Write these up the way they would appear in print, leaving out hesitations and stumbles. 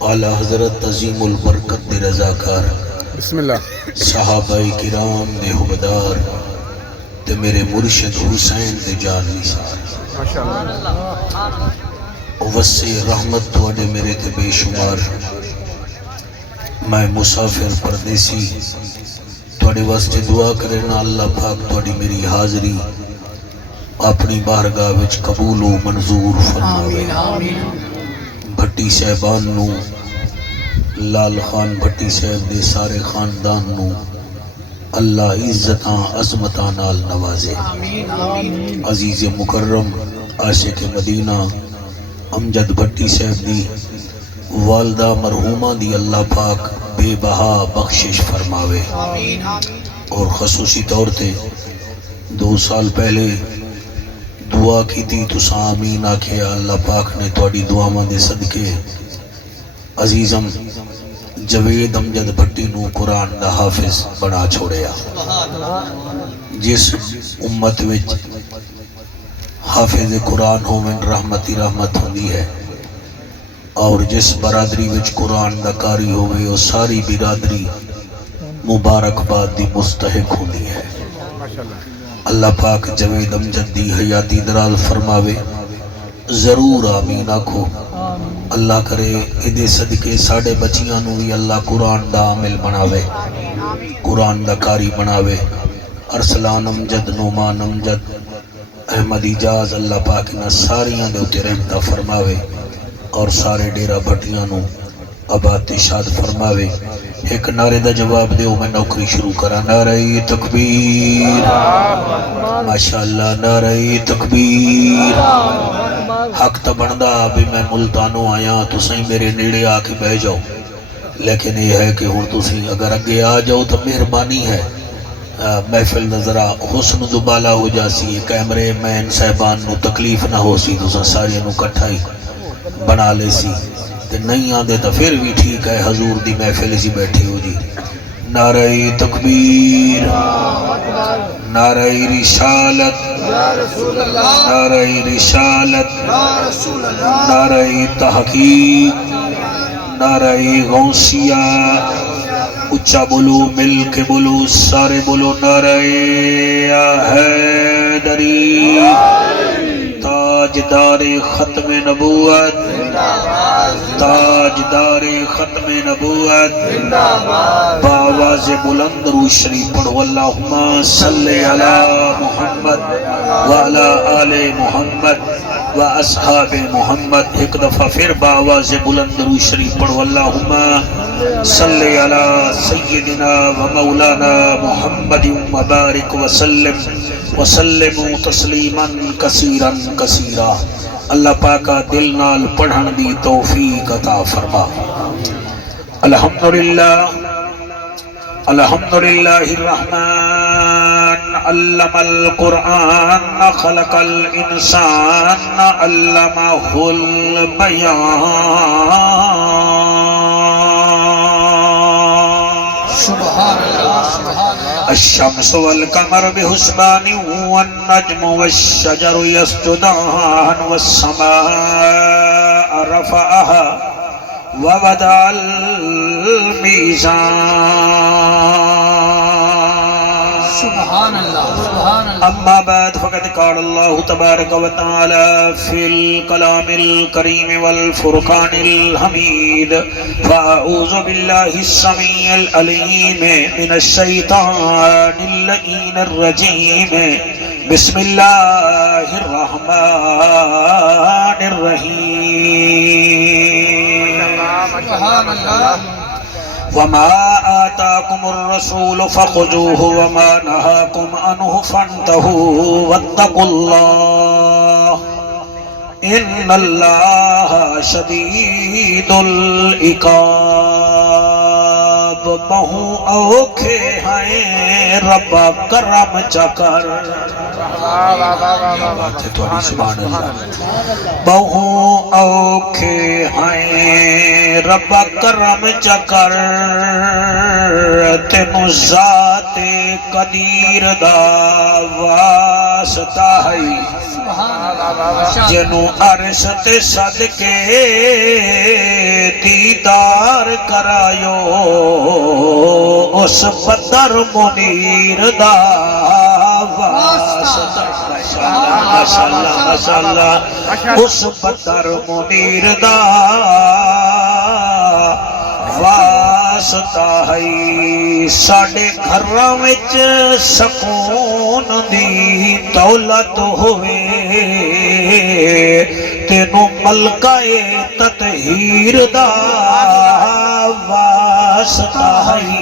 اعلی حضرت عظیم البرکت دے رضاکار بسم اللہ صحابہ کرام دے حبدار تے میرے مرشد حسین دے جان نثار ماشاءاللہ وسع رحمت توڑے میرے تے بے شمار میں مسافر پردیسی توڑے واسطے دعا کرنا اللہ پاک توڑی میری حاضری اپنی بارگاہ وچ قبول و منظور فرماوے بھٹی صاحبان نو لال خان بھٹی صاحب دے سارے خاندان نو اللہ عزتاں عظمتاں نال نوازے عزیز مکرم عاشق مدینہ امجد بھٹی صاحب دی والدہ مرحومہ دی اللہ پاک بے بہا بخشش فرماوے اور خصوصی طور تے 2 سال پہلے دعا کی تھی تسا آمین آکھے اللہ پاک نے توڑی دعاواں دے صدقے عزیزم جوید امجد بھٹی نو قرآن دا حافظ بنا چھوڑیا جس امت وچ حافظ قرآن ہومن رحمتی رحمت ہوندی ہے اور جس برادری وچ قرآن دا کاری ہوئے وہ ساری برادری مبارکباد دی مستحق ہوندی ہے اللہ پاک جوید امجد دی حیاتی دراز فرماوے ضرور آمین آکھو اللہ کرے ادھے صدقے ساڑھے بچیاں نو بھی اللہ قرآن دا عامل بناوے قرآن دا کاری بناوے ارسلان امجد نومان امجد احمد اجاز اللہ پاک نہ ساریاں دے اتے رحمتہ فرماوے اور سارے ڈیرہ بھٹیاں نو آباد شاد فرماوے ایک نعرے دا جواب دیو میں نوکری شروع کرا نعرہ تکبیر ماشاءاللہ نعرہ تکبیر حق تا بندہ بھی میں ملتانوں آیا تو سہی میرے نیڑے آ کے بہ جاؤ لیکن یہ ہے کہ ہوں تو سہی اگر اگے آ جاؤ تو مہربانی ہے محفل نظرہ حسن دبالا ہو جاسی کیمرے مین صاحبان نو تکلیف نہ ہو سی تو ساری نو کٹھائی بنا لے سی تے نہیں آدھے تو پھر بھی ٹھیک ہے حضور دی محفل اسی بیٹھی ہو جی نعرہ تکبیر نعرہ رسالت نعرہ رسالت نعرہ تحقیق نعرہ غوثیہ اچھا بولو مل کے بولو سارے بولو نعرہ حیدری تاجدار ختم نبوت تاجدار ختم نبوت باواز بلند روشنی پڑھو اللہم صلی علی محمد وعلی آل محمد و اصحاب محمد ایک دفعہ پھر باواز بلند روشنی پڑھو اللہم صلی علی سیدنا و مولانا محمد مبارک وسلم وسلم تسلیما کثیرا کثیرا اللہ پاکا دل نال پڑھن دی توفیق عطا فرما الحمدللہ الحمدللہ الرحمن علم القرآن خلق الانسان علمہ البیان سبحان اللہ الشمس والقمر بحسبان والنجم والشجر يسجدان والسماء رفعها ووضع الميزان سبحان اللہ اما بعد فقد قال الله تبارك وتعالى في الكلام الكريم والفرقان الحميد فاعوذ بالله السميع العليم من الشيطان اللعين الرجيم بسم الله الرحمن الرحيم سبحان اللہ وما آتاكم الرسول فخذوه وما نهاكم عنه فانتهوا واتقوا الله إن الله شديد العقاب بہو اوکھے ہیں رب کرم چکر سبحان اللہ بہو اوکھے ہیں رب کرم چکر تینو ذات قدیر دا واسطہ ہے جنو عرش تے صدقے دیدار کرایو اس بدر منیر دا واسطہ ماشاءاللہ ماشاءاللہ اس بدر منیر دا واسطہ ہے ساڑے گھراں وچ سکون دی دولت ہوئے تینوں ملکہ تطہیر دا واسطہ ہے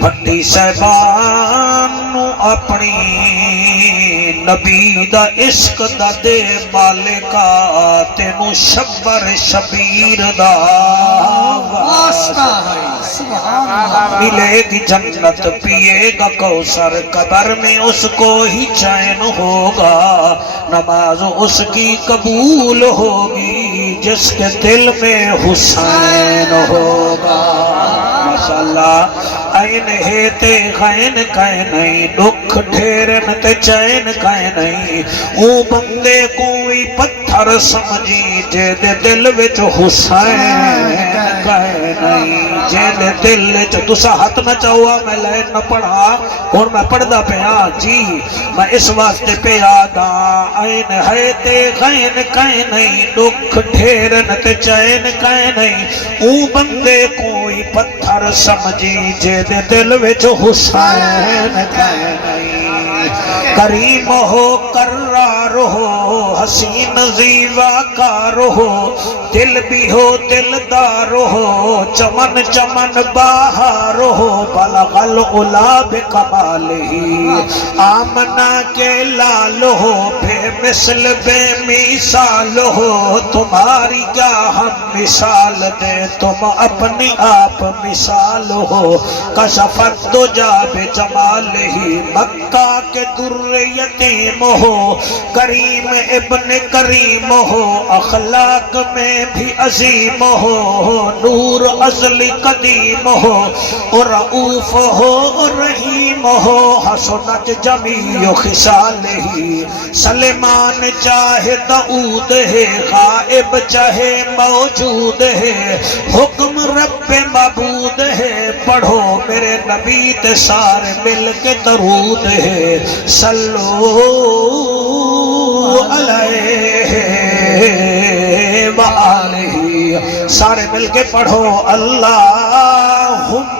بھٹی صاحبان نو اپنی نبی دا عشق دا دے مالکا تینوں شبر شبیر دا واسطہ ہے سبحان اللہ ملے گی جنت پیے گا کوثر قبر میں اس کو ہی چین ہوگا نماز اس کی قبول ہوگی جس کے دل میں حسین ہوگا ماشاءاللہ این ہے تے غین کہیں نہیں دکھ ڈھیرن تے چین کہیں نہیں او بندے کوئی پتھر سمجھی جے دے دل وچ حسین کہیں نہیں جے دے دل وچ تسا ہاتھ نہ چاہوا میں لائن نہ پڑھا اور میں پڑھ دا پیا جی میں اس واسطے پہ آدھا این ہے تے غین کہیں نہیں دکھ ڈھیرن تے چین کہیں نہیں او بندے کوئی پتھر سمجھی جے دے دل وچ حسین کہیں نہیں کریم ہو کرار ہو حسین زیوا کار ہو دل بھی ہو دلدار ہو چمن چمن باہر ہو بلغ العلا بکمالہی آمنہ کے لال ہو بے مثل بے مثال ہو تمہاری کیا ہم مثال دے تم اپنی آپ مثال ہو کشفت دو جا بے جمالہی مکہ کے در یتیم ہو کریم ابن کریم ہو اخلاق میں بھی عظیم ہو نور ازلی قدیم ہو اور رؤوف ہو رحیم ہو حسنت جمیع خصالہی سلیمان چاہے داؤد ہے غائب چاہے موجود ہے حکم رب معبود ہے پڑھو میرے نبی تے سارے مل کے درود ہے صلو علیہ وآلہ سارے مل کے پڑھو اللہم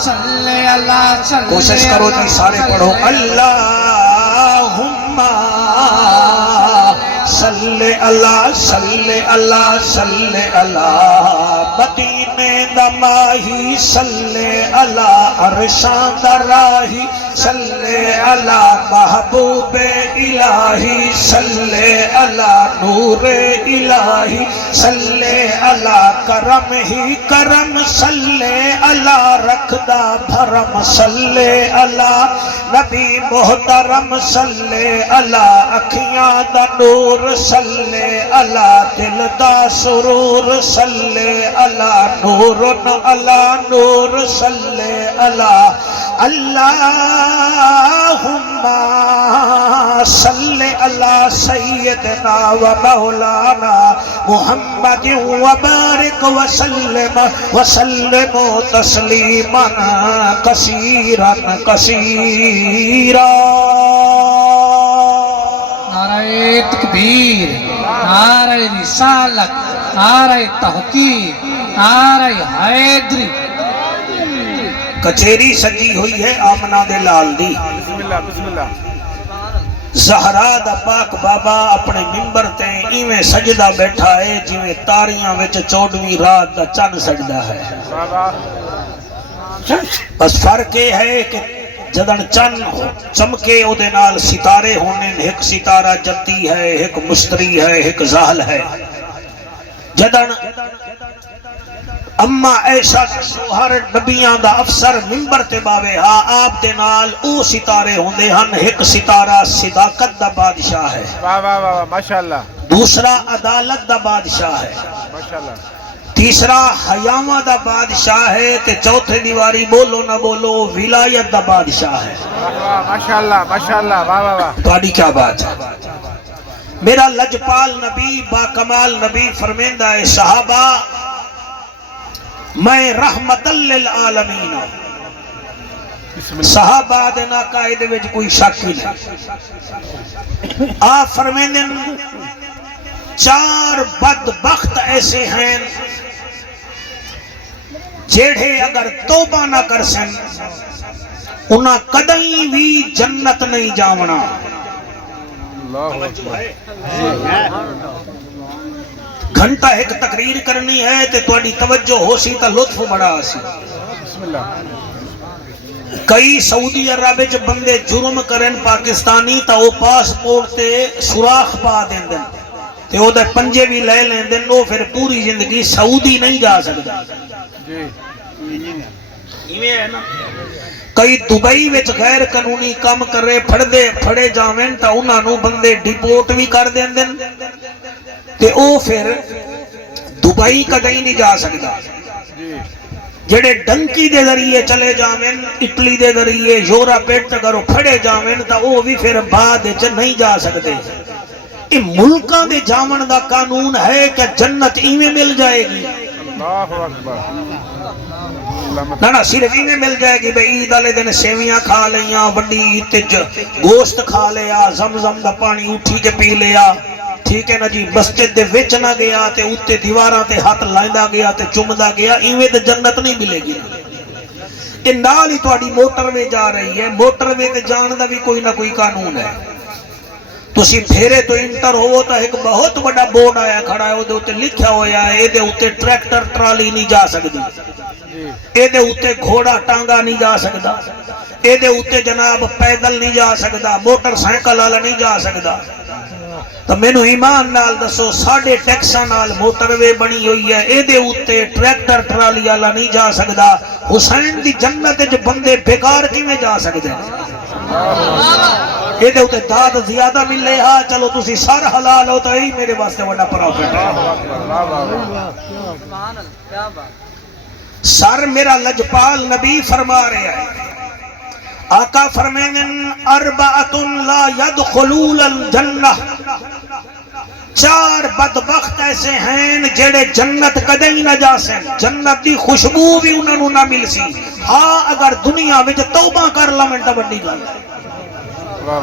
صلی اللہ کوشش کرو جی سارے پڑھو اللہم صلی اللہ صلی اللہ صلی اللہ مدینے دا ماہی صلی اللہ عرشان دا راہی صلی اللہ محبوب الہی صلی اللہ نور الہی صلی اللہ کرم ہی کرم صلی اللہ رکھدہ بھرم صلی اللہ نبی محترم صلی اللہ اکھیاں دا نور صلی اللہ دل دا سرور صلی اللہ نور اللہ نور صلی اللہ اللہم صلی اللہ سیدنا و مولانا محمد وبارک وسلم تسلیما کثیرا کثیرا نعرہ تکبیر نعرہ رسالت نعرہ تحقیق نعرہ حیدری کچھیری سجی ہوئی ہے آمنہ دے لال دی بسم اللہ زہرا دا پاک بابا اپنے ممبر تے ایویں سجدہ بیٹھا ہے جویں تاریاں وچ 14ویں رات دا چن سجدہ ہے بس فرق یہ ہے کہ جدن چن چمکے او دے نال ستارے ہونے ایک ستارہ جدی ہے ایک مشتری ہے ایک زحل ہے جدن اما ایشا سوہر نبیاں دا افسر ممبر تے باوے ہاں آپ دے نال او ستارے ہوندے ہن ایک ستارہ صداقت دا بادشاہ ہے واہ واہ واہ ماشاءاللہ دوسرا عدالت دا بادشاہ ہے ماشاءاللہ تیسرا حیامہ دا بادشاہ ہے تے چوتھے دیواری بولو نہ بولو ولایت دا بادشاہ ہے واہ واہ ماشاءاللہ ماشاءاللہ واہ واہ واہ تہاڈی کیا بات ہے میرا لجپال نبی با کمال نبی فرمیندہ ہے صحابہ میں رحمت للعالمین بسم اللہ صحابہ دے ناقائد وچ کوئی شک ہی نہیں آپ فرمیندے چار بدبخت ایسے ہیں جیڑے اگر توبہ نہ کر سن انہاں کدیں بھی جنت نہیں جاونا اللہ اکبر گھنٹہ ایک تقریر کرنی ہے تے تواڈی توجہ ہو سی تا لطف بڑا سی بسم اللہ کئی سعودی عرب وچ بندے جرم کرن پاکستانی تا او پاسپورٹ تے سوراخ پا دیندن تے او دے پنجے بھی لے لیندن او پھر پوری زندگی سعودی نہیں جا سکدا جی ایویں ہے نا کئی دبئی وچ غیر قانونی کام کرے پھڑے جاویں تا انہاں نو بندے ڈیپورٹ بھی کر دیندن تے او پھر دبئی کدیں نہیں جا سکدا جی جڑے ڈنکی دے ذریعے چلے جاویں اٹلی دے ذریعے یورپ اگر پھڑے جاویں تا او بھی پھر بعد وچ نہیں جا سکتے یہ ملکاں دے جاون دا قانون ہے کہ جنت ایویں مل جائے گی اللہ اکبر نہ صرف ایویں مل جائے گی بھئی عید والے دن سیویاں کھا لیاں وڈی عید گوشت کھا لیا زمزم دا پانی اٹھی کے پی لیا ٹھیک ہے نا جی مسجد دے وچ نہ گیا تے اوتے دیواراں تے ہاتھ لائندا گیا تے چومدا گیا ایویں تے جنت نہیں ملے گی تے نال ہی تہاڈی موٹر وے جا رہی ہے موٹر وے تے جان دا بھی کوئی نہ کوئی قانون ہے تسی پھیرے تو انٹر ہوو تا ایک بہت بڑا بورڈ آیا کھڑا ہے او دے اوتے لکھیا ہویا ہے اے دے اوتے ٹریکٹر ٹرالی نہیں جا سکدی اے دے اوتے گھوڑا ٹانگا نہیں جا سکدا اے دے اوتے جناب پیدل نہیں جا سکدا موٹر سائیکل والا نہیں جا سکدا تو مینوں ایمان نال دسو ساڈے ٹیکساں نال موٹر وے بنی ہوئی ہے اے دے اوتے ٹریکٹر ٹرالی والا نہیں جا سکدا حسین دی جنت وچ بندے بیکار کیویں جا سکدے اے دے اوتے داد زیادہ ملے ہاں چلو تسی سر حلال ہو تو یہی میرے واسطے بڑا پروفٹ ہے سر میرا لجپال نبی فرما رہے ہیں آقا فرمائیں اربعۃ لا يدخلون الجنہ چار بدبخت ایسے ہیں جڑے جنت کدیں نہ جا سن جنت دی خوشبو بھی انہاں نوں نہ مل سی ہاں اگر دنیا وچ توبہ کر لمن تے بڑی گل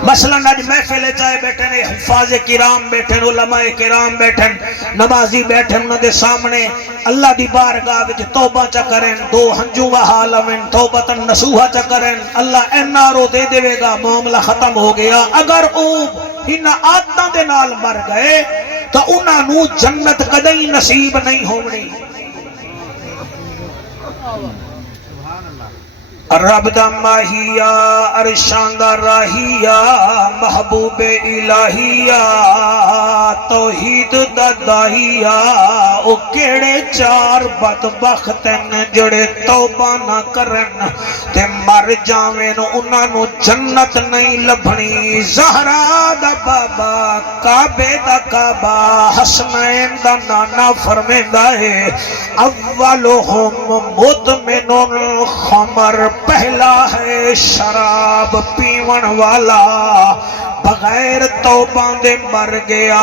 مثلا آج محفل چائے بیٹھے نے حفاظ کرام بیٹھے علماء کرام بیٹھے نمازی بیٹھے انہوں دے سامنے اللہ دی بارگاہ وچ توبہ چا کریں دو ہنجو وہا لویں توبتاً نسوہا چا کریں اللہ اینارو دے دے گا معاملہ ختم ہو گیا اگر او ہن آدھاں دے نال مر گئے تو انہاں نو جنت کدیں نصیب نہیں ہونی رب دا ماہیا عرشاں دا راہیا محبوب الہیا توحید دا داہیا او کیڑے چار بدبخت ہیں جڑے توبہ نہ کرن تے مر جاویں انہاں نو جنت نہیں لبھنی زہرا دا بابا کعبے دا کعبہ حسنین دا نانا فرمیندہ ہے اولہم مدمن الخمر پہلا ہے شراب پیون والا بغیر توبہ دے مر گیا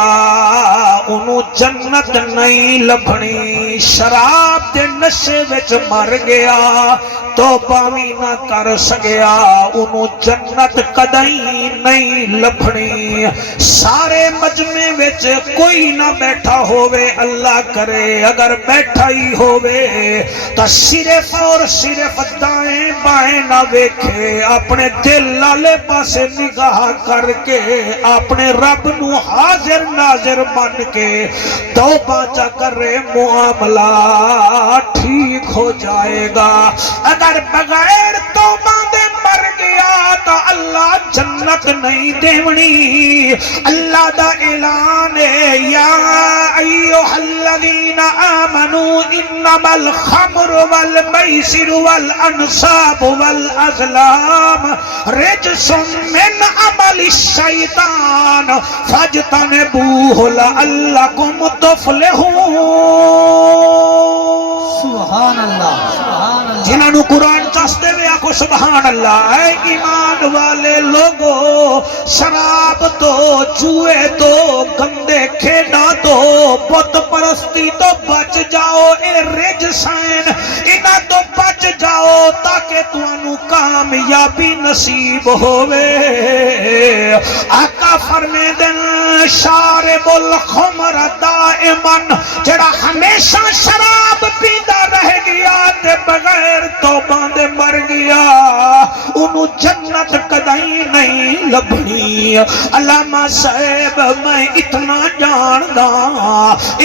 انہوں جنت نہیں لبھنی شراب دے نشے وچ مر گیا توبہ بھی نہ کر سکیا انہوں جنت کدیں نہیں لبھنی سارے مجمع وچ کوئی نہ بیٹھا ہووے اللہ کرے اگر بیٹھا ہی ہووے تو صرف اور صرف دائیں بائیں نہ ویکھے اپنے دل لالے پاسے نگاہ کر کے اپنے رب نو حاضر ناظر بن کے توبہ چا کرے معاملہ ٹھیک ہو جائے گا اگر بغیر توبہ دے مر گیا تو اللہ جنت نہیں دیونی اللہ دا اعلان ہے یا ایوہ الذین آمنوا انما الخمر والمیسر والانصاب والازلام رجس من عمل الشیطان فاجتنبوہ لعلکم تفلحون سبحان اللہ سبحان اللہ جنہوں قرآن دس دے وے آکو سبحان اللہ. اے ایمان والے لوگو شراب تو جوئے تو گندے کھیڈاں تو بت پرستی تو بچ جاؤ. اے رج سین انہاں تو بچ جاؤ تاکہ تانوں کامیابی نصیب ہووے. آقا فرمیندن شارب الخمر دائمن جڑا ہمیشہ شراب پیندا رہ گیا تے بغیر توبہ دے مر گیا انہوں جنت کدائی نہیں لبنی. علامہ صاحب میں اتنا جاندا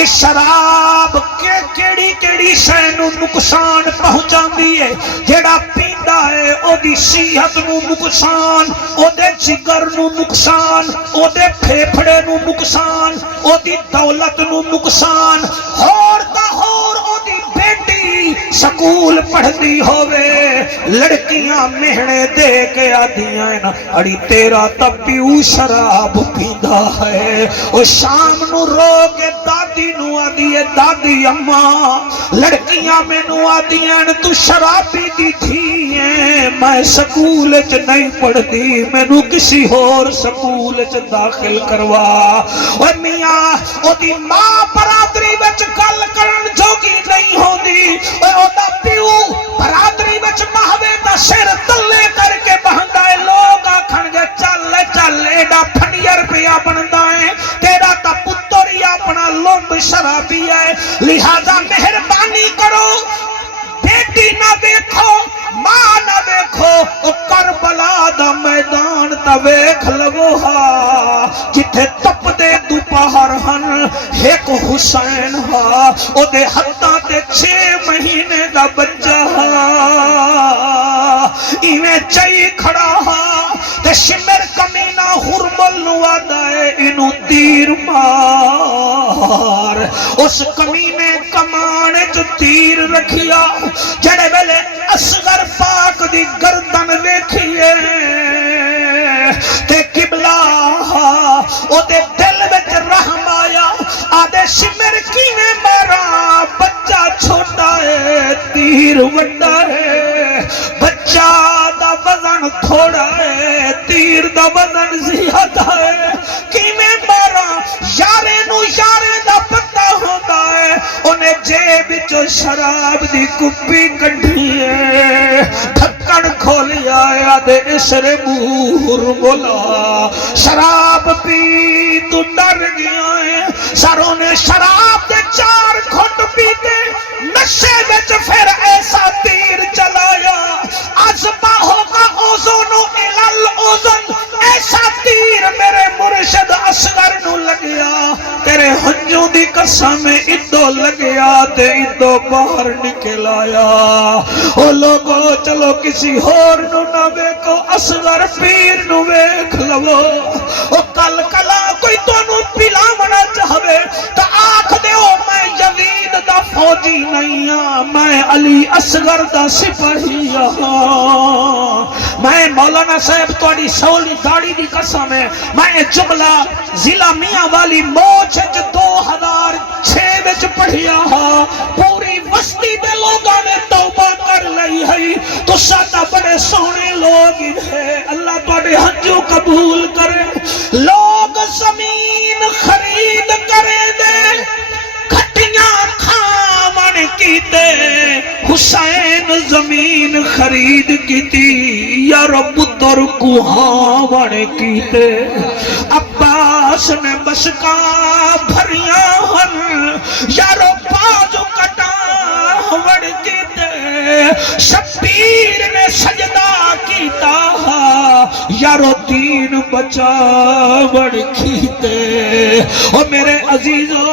اس شراب کے کیڑی شینو نقصان پہنچاندی ہے. جڑا پیندا ہے او دی صحت نو نقصان, او دے جگر نو نقصان, او دے پھیپھڑے نو نقصان, او دی دولت نو نقصان. ہور دا ہور او دی بیٹی سکول پڑھدی ہووے لڑکیاں مہنے دے کے آدیاں نا اڑی تیرا تپیو شراب پیندا ہے. او شام نو رو کے دادی نو آدیے دادی اماں لڑکیاں میں نو آدیاں تو شرابی دی تھی ہیں میں سکول چ نہیں پڑھدی میں نو کسی اور سکول چ داخل کروا. او میاں او دی ماں برادری وچ گل کرن جوگی نہیں ہوندی. او دا پیو برادری وچ مہوے دا سر تلے کر کے بہندا ہے. لوگ آکھن گے چل چل ایڈا پھنیر پیا بندا ہے تیرا تا پتر ہی اپنا لمب شرابی ہے. لہذا مہربانی کرو بیٹی نہ دیکھو ماں نہ دیکھو او کربلا دا میدان تا ویکھ لو ہا جتھے تپ دے دوپہر ہن ایک حسین ہا او دے ہتھاں تے 6 مہینے دا بچہ ہا ایویں چئی کھڑا ہا تے شمر کمینہ ہرمل نو آدا ہے اینو تیر مار. اس کمینے کمانے جو تیر رکھیا جڑے ویلے اصغر پاک دی گردن ویکھیے تے قبلہ او دے دل وچ رحم آیا آدے شمر کیویں مارا بچہ چھوٹا ہے تیر وڈا ہے. بچہ دا وزن تھوڑا ہے تیر دا وزن زیادہ ہے. کیویں مارا یارے نو یارے دا پتہ ہوندا ہے. انہیں جیب وچوں شراب دی کپی کڈھی ہے ڈھکن کھولیا آدے اسرے مور بولا شراب پی تو ڈر گیا ہے. ساروں نے شراب دے 4 گھٹ پیتے نشے وچ پھر ایسا تیر چلایا ازبا ہوگا اوزونو الال اوزن. ایسا تیر میرے مرشد اصغر نو لگیا تیرے ہنجوں دی قسم ادو لگیا تے ادو باہر نکل آیا. او لوگو چلو کسی اور نو نہ ویکھو اصغر پیر نو ویکھ لو. او کل کلا کوئی تانوں پلاونا چاہے تو آکھ دیو میں یزید دا فوجی نہیں ہاں میں علی اصغر دا سپاہی ہاں. میں مولانا صاحب تواڈی سولی داڑھی دی قسم ہے میں جملہ ضلع میاں والی موچ 2006 وچ پڑھیا ہاں. پوری بستی دے لوگاں نے توبہ کر لئی ہے. تساں تا بڑے سونے لوگ ہیں اللہ تواڈے ہنجو قبول کرے. لوگ زمین خرید کرے دے کھٹیاں کھاون کیتے حسین زمین خرید کیتی یار پتر کوہاون کیتے. عباس نے بشکاں بھریاں ہن یارو بازو کٹاون کیتے. شبیر نے سجدہ کیتا یارو دین بچاون کیتے. او میرے عزیزو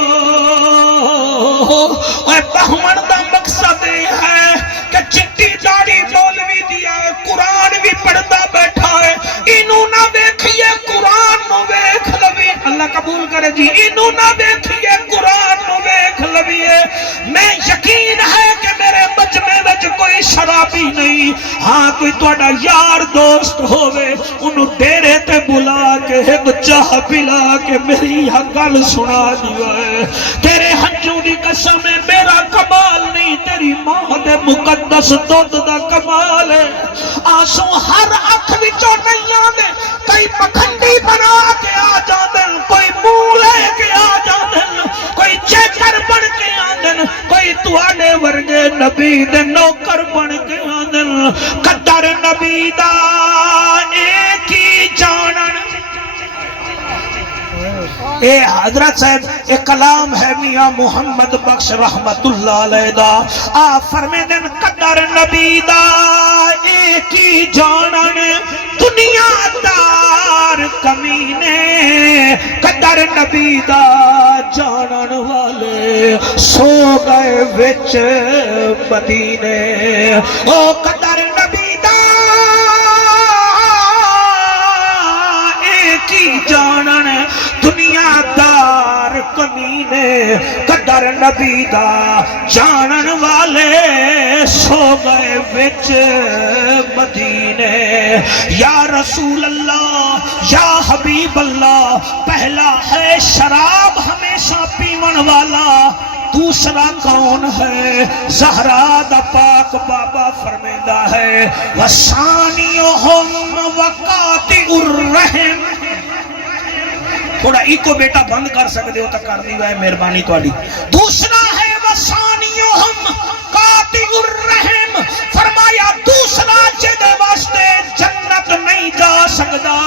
اے بہمن دا مقصد ہے کہ چٹی داڑھی مولوی دیا ہے قرآن بھی پڑھتا بیٹھا ہے انہوں نہ دیکھئے قرآن نو ویکھ لوی. اللہ قبول کرے جی. انہوں نہ دیکھئے قرآن نو ویکھ لوی. میں یقین ہے کہ میرے مجمع وچ کوئی شرابی نہیں ہاں کوئی تواڈا یار دوست ہووے انہوں ڈیرے تے بلا کے ایک چاہ پلا کے میری گل سنا دیو ہے. تیرے ہنجوں دی قسم ہے میرا کمال نہیں تیری ماں دے مقدس دودھ دا کمال ہے آنسو ہر اکھ وچوں نہیں آندے کئی پکھنڈی بنا کے آ جاندن کوئی منہ لے کے آ جاندن کوئی چیکر بن کے آندن کوئی تواڈے ورگے نبی دے نوکر بن کے آندن قدر نبی دا ایک ہی جانن اے حضرت صاحب ایک کلام ہے میاں محمد بخش رحمت اللہ علیہ دا آپ فرمیدن قدر نبی دا ایک ہی جانن دنیا دار کمینے قدر نبی دا جانن والے سو گئے وچ مدینے او قدر نبی دا ایک ہی جانن دنیا دار کمینے قدر نبی دا جانن والے سو گئے وچ مدینے یا رسول اللہ یا حبیب اللہ پہلا ہے شراب ہمیشہ پیون والا دوسرا کون ہے زہرا دا پاک بابا فرمیدہ ہے وَثَانِيُهُمْ وَقَاطِعُ الرَّحِمِ تھوڑا ایکو بیٹا بند کر سکتے ہو تک کر دی ہے مہربانی تواڈی دوسرا ہے وَثَانِيُهُمْ قَاطِعُ الرَّحِمِ فرمایا دوسرا جدے واسطے جنت نہیں جا سکدا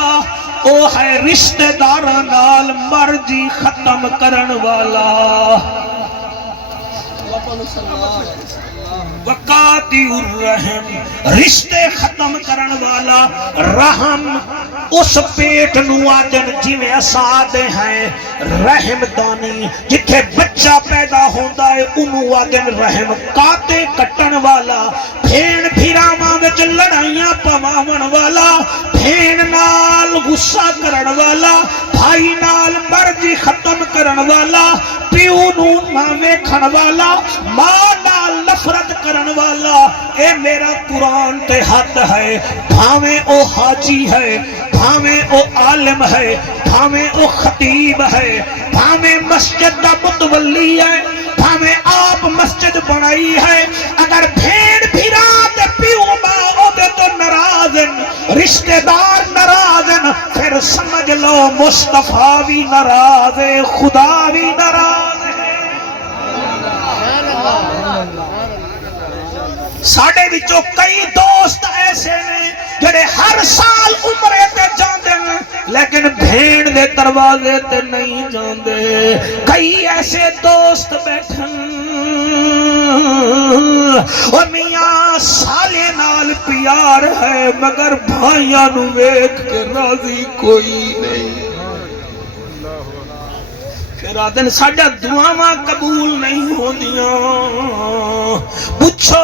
او ہے رشتہ داراں نال مرضی ختم کرن والا وقاطع الرحم رشتے ختم کرن والا رحم اس پیٹ نو آدن جویں اسادے ہیں رحم دانی جتھے بچہ پیدا ہوندا ہے انہوں آدن رحم کاتے کٹن والا بھین بھیراواں وچ لڑائیاں پواون والا بھین نال غصہ کرن والا بھائی نال مرضی ختم کرن والا پیو نو نہ ویکھن والا ماں نال نفرت کرن والا اے میرا قرآن تے حد ہے بھاویں او حاجی ہے بھاویں او عالم ہے بھاویں او خطیب ہے بھاویں مسجد دا متولی ہے بھاویں آپ مسجد بنائی ہے اگر بھیڑ بھیرا تے پیو ماں او دے تو ناراضن رشتہ دار ناراضن پھر سمجھ لو مصطفیٰ بھی ناراض ہے خدا بھی ناراض ہے ساڑھے بچوں کئی دوست ایسے نے جڑے ہر سال عمرے تے جاندے لیکن بھیڑ دے دروازے تے نہیں جاندے کئی ایسے دوست بیٹھن اور میاں سالے نال پیار ہے مگر بھائیاں نو ویکھ کے راضی کوئی نہیں پھر آدن ساڑھا دعاواں قبول نہیں ہوندیاں پوچھو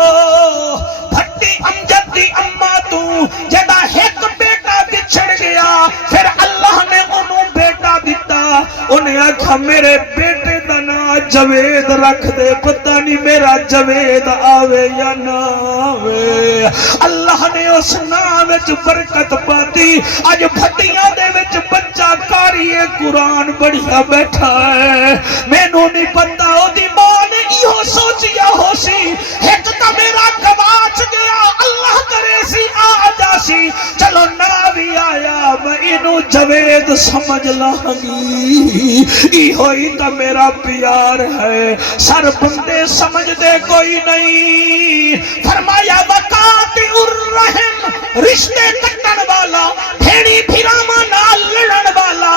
بھٹی امجد دی اماں تو جدا ایک بیٹا بچھڑ گیا پھر اللہ نے انہوں بیٹا دیتا انہیں آکھا میرے بیٹے دا نا جوید رکھ دے پتہ نہیں میرا جوید آوے یا نہ آوے اللہ نے اس نام وچ برکت پاتی آج بھٹیاں دے وچ بچہ کاری قرآن بڑھیا بیٹھا ہے میں نو نہیں پتہ او دی ماں نے یہ سوچیا ہو سی ایک تا میرا گواچ گیا اللہ کرے سی آ جاسی چلو نہ بھی آیا میں انہوں جوید سمجھ لانگی ای ہوئی تا میرا پیار ہے سر بندے سمجھ دے کوئی نہیں فرمایا وقاطع الرحم رشتے کٹن والا بھیڑی بھیراما نال لڑن والا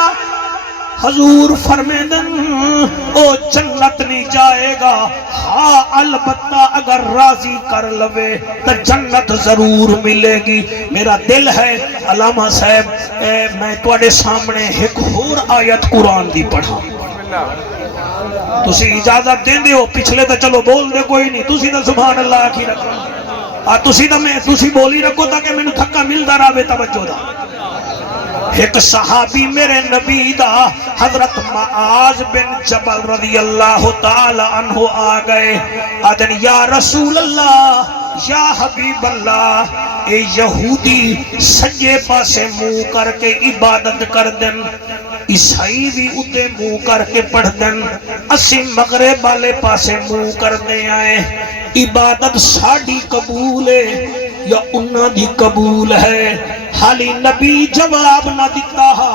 حضور فرمیدن او جنت نہیں جائے گا ہاں البتہ اگر راضی کر لوے تو جنت ضرور ملے گی میرا دل ہے علامہ صاحب میں تواڈے سامنے ایک اور آیت قرآن دی پڑھا تسی اجازت دیں دے ہو پچھلے تو چلو بول دے کوئی نہیں تسی تو سبحان اللہ آکھی رکھو تسی بولی رکھو تاکہ میں نے دھکا ملدا رہے توجہ دا ایک صحابی میرے نبی دا حضرت معاذ بن جبل رضی اللہ تعالی عنہ آ گئے آدن یا رسول اللہ یا حبیب اللہ اے یہودی سجے پاسے منہ کر کے عبادت کر دن عیسائی بھی اتے منہ کر کے پڑھ دن، اسی مغرب والے پاسے منہ کرنے آئے، عبادت ساڑی قبول ہے یا انہاں دی قبول ہے؟ حالی نبی جواب نہ دیتا ہا،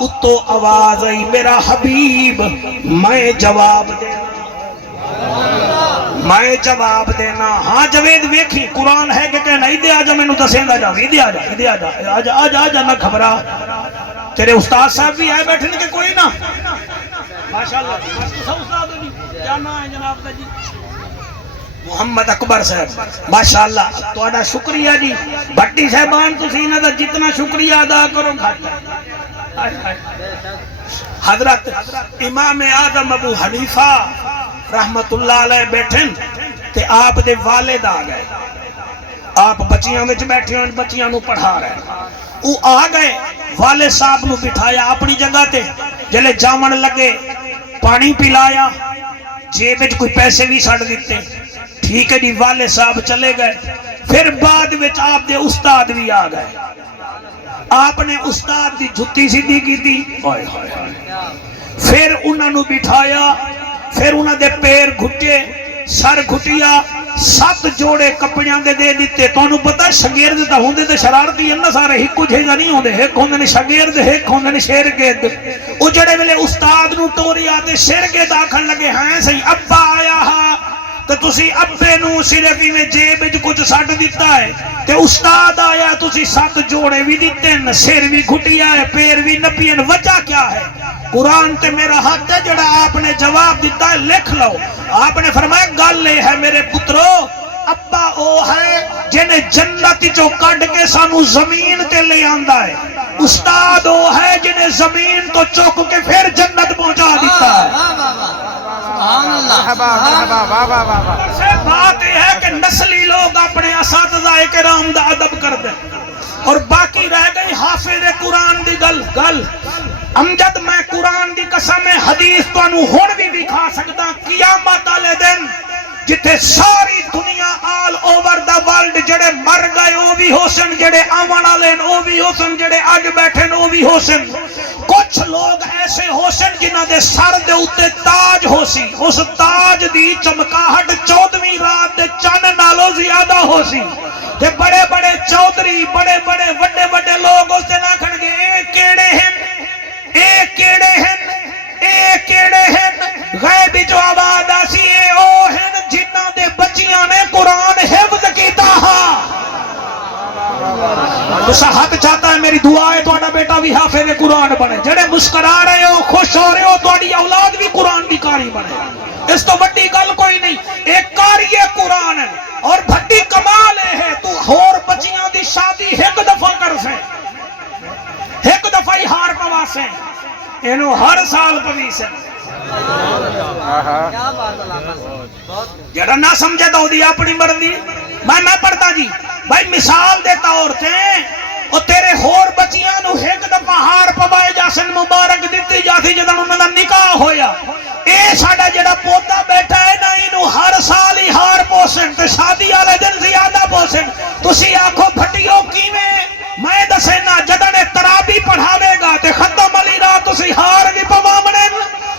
اتو آواز آئی میرا حبیب میں جواب دینا، میں جواب دینا۔ ہاں جوید ویکھی قرآن ہے کہ نہیں؟ دے آجا میں نو دسیں دا جا، دے آجا، دے آجا، آجا آجا آجا نہ گھبرا۔ تیرے استاد صاحب بھی آئے بیٹھے کہ کوئی نہ؟ ماشاءاللہ استاد بھی کیا نام ہے جناب دا جی؟ محمد اکبر صاحب، ماشاءاللہ تہاڈا شکریہ جی۔ بھٹی صاحبان تسی انہاں دا جتنا شکریہ ادا کرو گھٹ ہے۔ حضرت امام اعظم ابو حنیفہ رحمت اللہ علیہ بیٹھن تے آپ دے والد آ گئے، آپ بچیاں وچ بیٹھے ہیں، بچیاں نو پڑھا رہے ہیں، وہ آ گئے، والد صاحب نو بٹھایا اپنی جگہ تے، جلے جامن لگے پانی پلایا، جیب وچ کوئی پیسے بھی سٹ دیتے، ٹھیک ہے جی، والد صاحب چلے گئے۔ پھر بعد وچ آپ دے استاد بھی آ گئے، آپ نے استاد دی جھتی سیدھی کی تھی، پھر انہاں نو بٹھایا، پھر انہاں دے پیر گھٹے، سر گھٹیا، 7 جوڑے کپڑیاں دے دیتے۔ تو انہوں پتا شاگرد تا ہوندے تے شرارتی ہیں نا سارے، ایک کچھ ہیگا نہیں ہوندے، ایک ہوندے نے شاگرد، ایک ہوندے نے شیرگرد۔ او جڑے ویلے استاد نو ٹوری آتے شیرگرد آکھن لگے ہیں صحیح ابا آیا ہا تو تسی ابے نو صرف میں جیب وچ کچھ سٹ دیتا ہے، تے استاد آیا تسی 7 جوڑے بھی دیتے ہیں، سر بھی گھٹیا ہے، پیر بھی نپی ہیں، وجہ کیا ہے؟ قرآن تے میرا حق ہے، جڑا آپ نے جواب دیتا ہے لکھ لو۔ آپ نے فرمایا گل یہ ہے میرے پترو، ابا او ہے جنہیں جنت چو کڈ کے سانو زمین تے لے آندا ہے، استاد او ہے جنہیں زمین تو چک کے پھر جنت پہنچا دیتا ہے۔ بات یہ ہے کہ نسلی لوگ اپنے اساتذہ کرام دا ادب کر دیں، اور باقی رہ گئی حافظ قرآن دی گل۔ امجد میں قرآن دی قسم حدیث تو انہوں ہون بھی کھا سکتا، قیامت والے دن جتے ساری دنیا آل اوور دا ورلڈ جڑے مر گئے او بھی ہو سن، جڑے آون والے او بھی ہو سن، جڑے اج بیٹھے او بھی ہو سن، کچھ لوگ ایسے ہو سن جنہاں دے سر دے اوتے تاج ہو سی، اس تاج دی چمکاہٹ 14ویں رات دے چن نالوں زیادہ ہو سی، تے بڑے بڑے چودھری، بڑے بڑے وڈے وڈے لوگ اس دن آکھن گے اے کیڑے ہیں، اے کیڑے ہیں، اے کیڑے ہیں، غیب جو آواز آسی اے او ہیں جنہاں دے بچیاں نے قرآن حفظ کیتا ہا۔ تسا حق چاہتا ہے میری دعا ہے تہاڈا بیٹا بھی حافظ قرآن بنے، جڑے مسکرا رہے ہو خوش ہو رہے ہو تہاڈی اولاد بھی قرآن دی قاری بنے، اس تو بڑی گل کوئی نہیں، ایک قاری قرآن ہے۔ اور بھٹی کمال ہے تو ہور بچیاں دی شادی ایک دفعہ کر سے، ایک دفعہ ہی ہار پوا سے، انہوں ہر سال پوی سے، جڑا نہ سمجھے تو دی اپنی مرضی۔ میں پڑھتا جی بھائی مثال دے طور تے او تیرے ہور بچیاں نو ایک دفعہ ہار پوائے جاسن مبارک دیتی جاتی جدن انہاں دا نکاح ہویا، اے ساڈا جڑا پوتا بیٹھا ہے نا اینو ہر سال ہی ہار پوسن تے شادی والے دن زیادہ پوسن۔ تسی آکھو بھٹیو کیویں؟ میں دسے نا جدن ترابی پڑھاوے گا تے ختم علی رات تسی ہار بھی پواونے،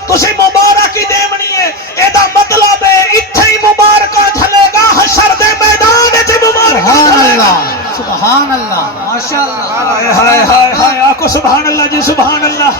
تسی مبارک ہی دیونی ہے، اے دا مطلب ہے اتھے ہی مبارکہ جھلے گا، حشر دے میدان وچ مبارکہ جھلے گا۔ سبحان اللہ، ماشاءاللہ، ہائے ہائے ہائے ہائے، آکو سبحان اللہ جی، سبحان اللہ،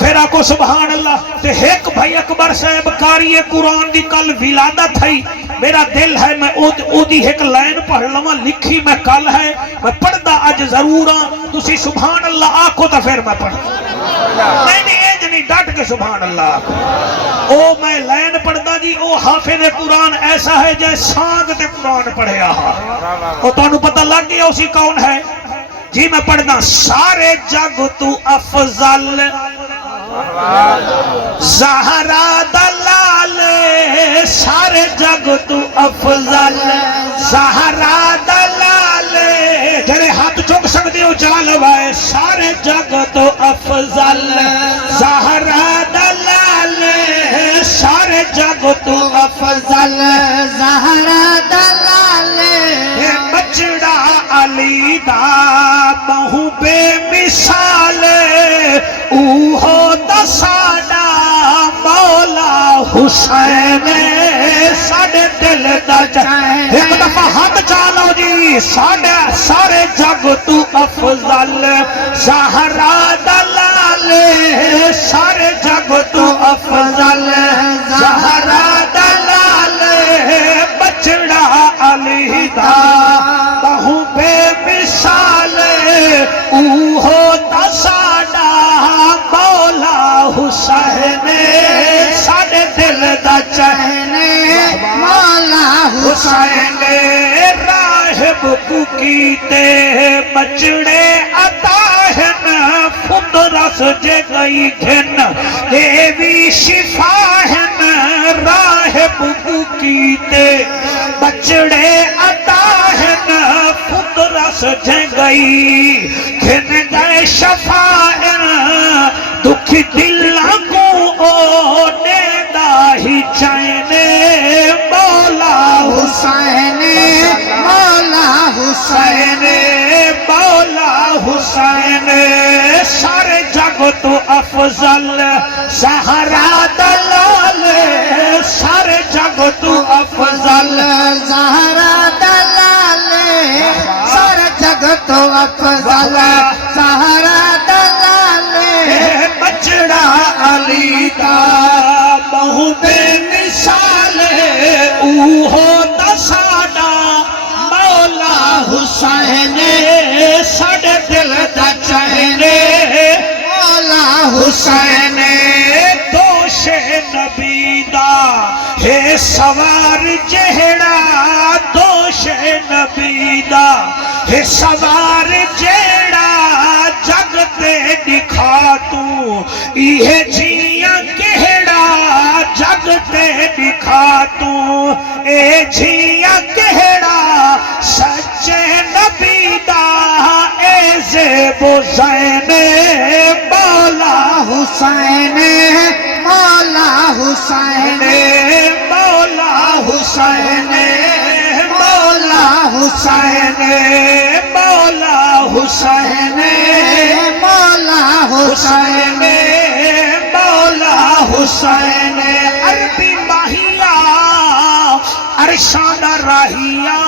پھر آکو سبحان اللہ۔ تے ایک بھائی اکبر صاحب قاری قرآن دی کل ولادت ہے، میرا دل ہے میں او دی ایک لائن پڑھ لواں، لکھی میں کل ہے، میں پڑھدا اج ضرور ہاں، تسی سبحان اللہ آکھو تا پھر میں پڑھ نہیں نہیں اے جنی ڈٹ کے سبحان اللہ آکھو۔ او میں لائن پڑھدا جی، او حافظ قرآن ایسا ہے جے سانگ تے قرآن پڑھیا ہا، او تانوں پتہ لگ گیا اسی کون ہے جی؟ میں پڑھنا سارے جگ تو افضل زہرا دلال، سارے جگ تو افضل زہرا دلال، جڑے ہاتھ چک سکتے ہو چلا لوائے، سارے جگ تو افضل زہرا دلال، سارے جگ تو افضل زہرا دلال، بچڑا علی دا بہو بے مثال، اوہو حسین ساڈے دل دا چین ایک دفعہ ہاتھ چالو جی ساڈے سارے جگ تو افضل زہرا دلال سارے جگ تو افضل زہرا دلال بچڑا علی دا بہو بے مثال اوہو تا ساڈا مولا حسین ساڈے دل دا چین مولا حسین راہب کو کیتے بچڑے عطا ہن خود رس جے گئی گھن دیوی شفا ہن راہب کو کیتے بچڑے عطا ہن خود رس جے گئی گھن گئے شفا ہن دکھ دل کو او نیدہ ہی چینے مولا حسین مولا حسین مولا حسین سارے جگ تو افضل زہرا دلال سارے جگ تو افضل زہرا دلال سارے جگ تو افضل زہرا دلال بچڑا علی دا بہو بے مثال اوہو تا ساڈا مولا حسین ساڈے دل دا چین مولا حسین دوش نبی دا ہے سوار جہڑا دوش نبی دا ہے سوار جہڑا جگ تے دکھا تو یہ جیاں کہڑا جگ تے دکھا تو اے جیاں کہڑا سچے نبی دا اے زیب و زین مولا حسین مولا حسین مولا حسین مولا حسین مولا حسین مولا حسین مولا حسین عربی ماہیا عرشان راہیا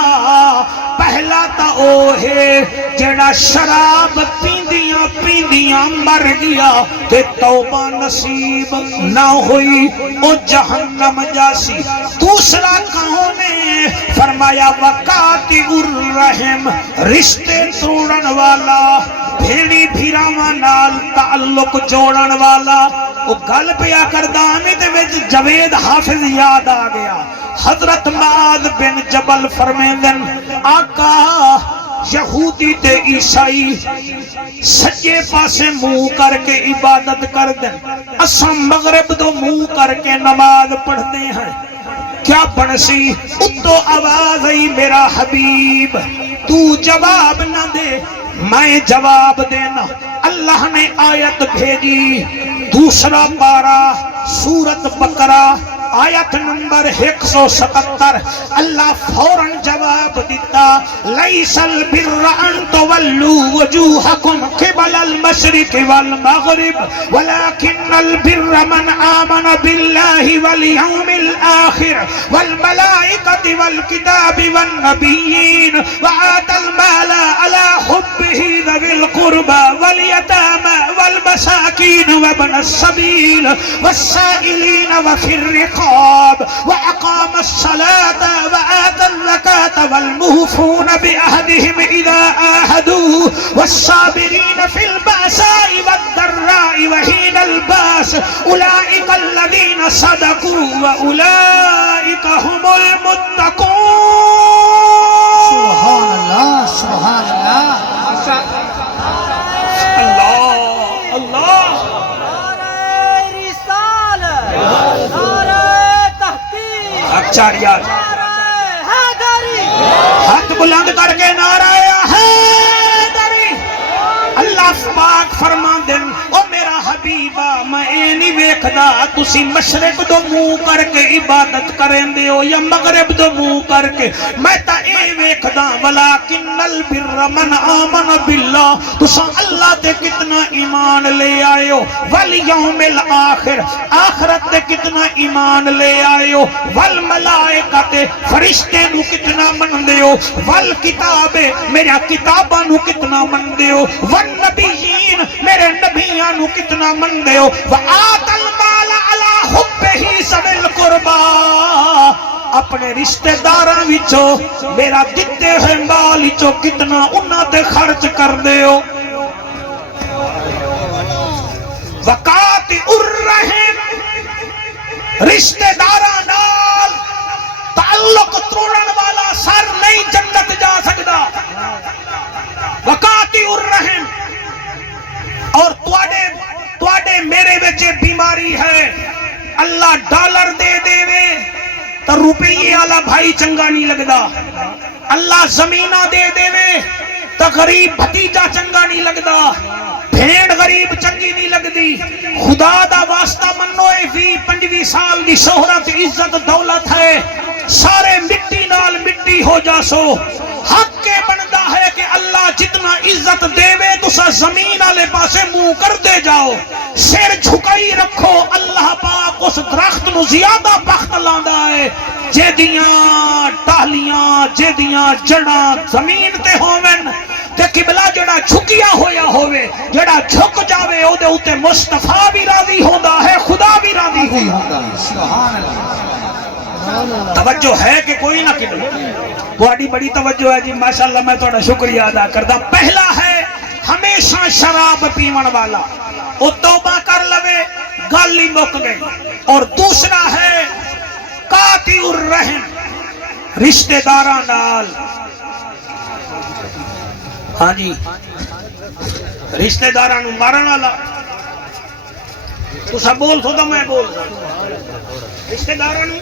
پہلا تا او ہے جڑا شراب پیندیاں پیندیاں مر گیا تے توبہ نصیب نہ ہوئی او جہنم جاسی دوسرا کون ہے فرمایا وقاتی الرحم رشتے توڑن والا بھیڑی بھیراواں نال تعلق جوڑن والا او گل پیا کردامی دے وچ جوید حافظ یاد آ گیا حضرت معاذ بن جبل فرمیندن آقا یہودی تے عیسائی سجے پاسے منہ کر کے عبادت کر دیں اساں مغرب دو منہ کر کے نماز پڑھتے ہیں کیا بنسی اتو آواز آئی میرا حبیب تو جواب نہ دے میں جواب دینا اللہ نے آیت بھیجی دوسرا پارا سورت بقرہ آیت نمبر 177 اللہ فوراً جواب دیتا لیس البر ان تولوا وجوہکم قبل المشرق والمغرب ولكن البر من آمن باللہ والیوم الآخر والملائکة والکتاب والنبیین وآت المال على حبه ذوی القربى والیتامى والمساکین وابن السبیل والسائلین وفي الرقاب وأقام الصلاة وآتى الزكاة والموفون بعهدهم إذا عاهدوا والصابرين في البأساء والضراء وحين الباس أولئك الذين صدقوا وأولئك هم المتقون سبحان اللہ سبحان اللہ اللہ اللہ اچھاریات ہاتھ بلند کر کے نعرہ حیدری اللہ پاک فرما دن او میرا حبیبہ میں میں نہیں ویکھدا تسی مشرق دو منہ کر کے عبادت کرندے ہو یا مغرب دو منہ کر کے، میں تا اے ویکھدا ولکن البر من آمن باللہ، تساں اللہ تے کتنا ایمان لے آئے ہو، والیوم الآخر آخرت تے کتنا ایمان لے آئے ہو، والملائکہ تے فرشتے نو کتنا مندے ہو، والکتاب میرا کتاباں نو کتنا مندے ہو، والنبیین میرے نبیاں نو کتنا مندے ہو، وآت المال علی حبہ ذوی القربى، اپنے رشتہ داراں وچوں میرا دتے ہوئے مال وچوں کتنا انہاں تے خرچ کر دے ہو، وقاطع الرحم رشتہ داراں نال تعلق توڑن والا سر نہیں جنت جا سکدا، وقاطع الرحم، اور تواڈے میرے وچ بیماری ہے، اللہ ڈالر دے دے تو روپیے والا بھائی چنگا نہیں لگدا، اللہ زمینہ دے دے تو غریب بھتیجا چنگا نہیں لگدا، بھیڑ غریب چنگی نہیں لگدی، خدا دا واسطہ منو اے 25 سال دی شہرت عزت دولت ہے، سارے مٹی نال مٹی ہو جاسو، حق کے بندا ہے کہ اللہ جتنا عزت دے وے تسا زمین والے پاسے منہ کر دے جاؤ، سر جھکائی رکھو، اللہ پاک اس درخت نو زیادہ بخت لاندا ہے جیدیاں ٹہلیاں جیدیاں جڑاں زمین تے ہوون تے قبلہ جڑا جھکیا ہویا ہوئے، جڑا جھک جاوے او دے اوتے مصطفیٰ بھی راضی ہوندا ہے، خدا بھی راضی ہوندا ہے۔ توجہ ہے کہ کوئی نہ کہ بڑی بڑی توجہ ہے جی، ماشاءاللہ میں تھوڑا شکریہ ادا کرتا۔ پہلا ہے ہمیشہ شراب پیون والا، وہ توبہ کر لوے گل ہی مک گئی، اور دوسرا ہے قاطع الرحم رشتہ داراں نال، ہاں جی رشتہ داراں نو مارن والا، تسا بول سو تو میں بول سو، رشتہ داراں نو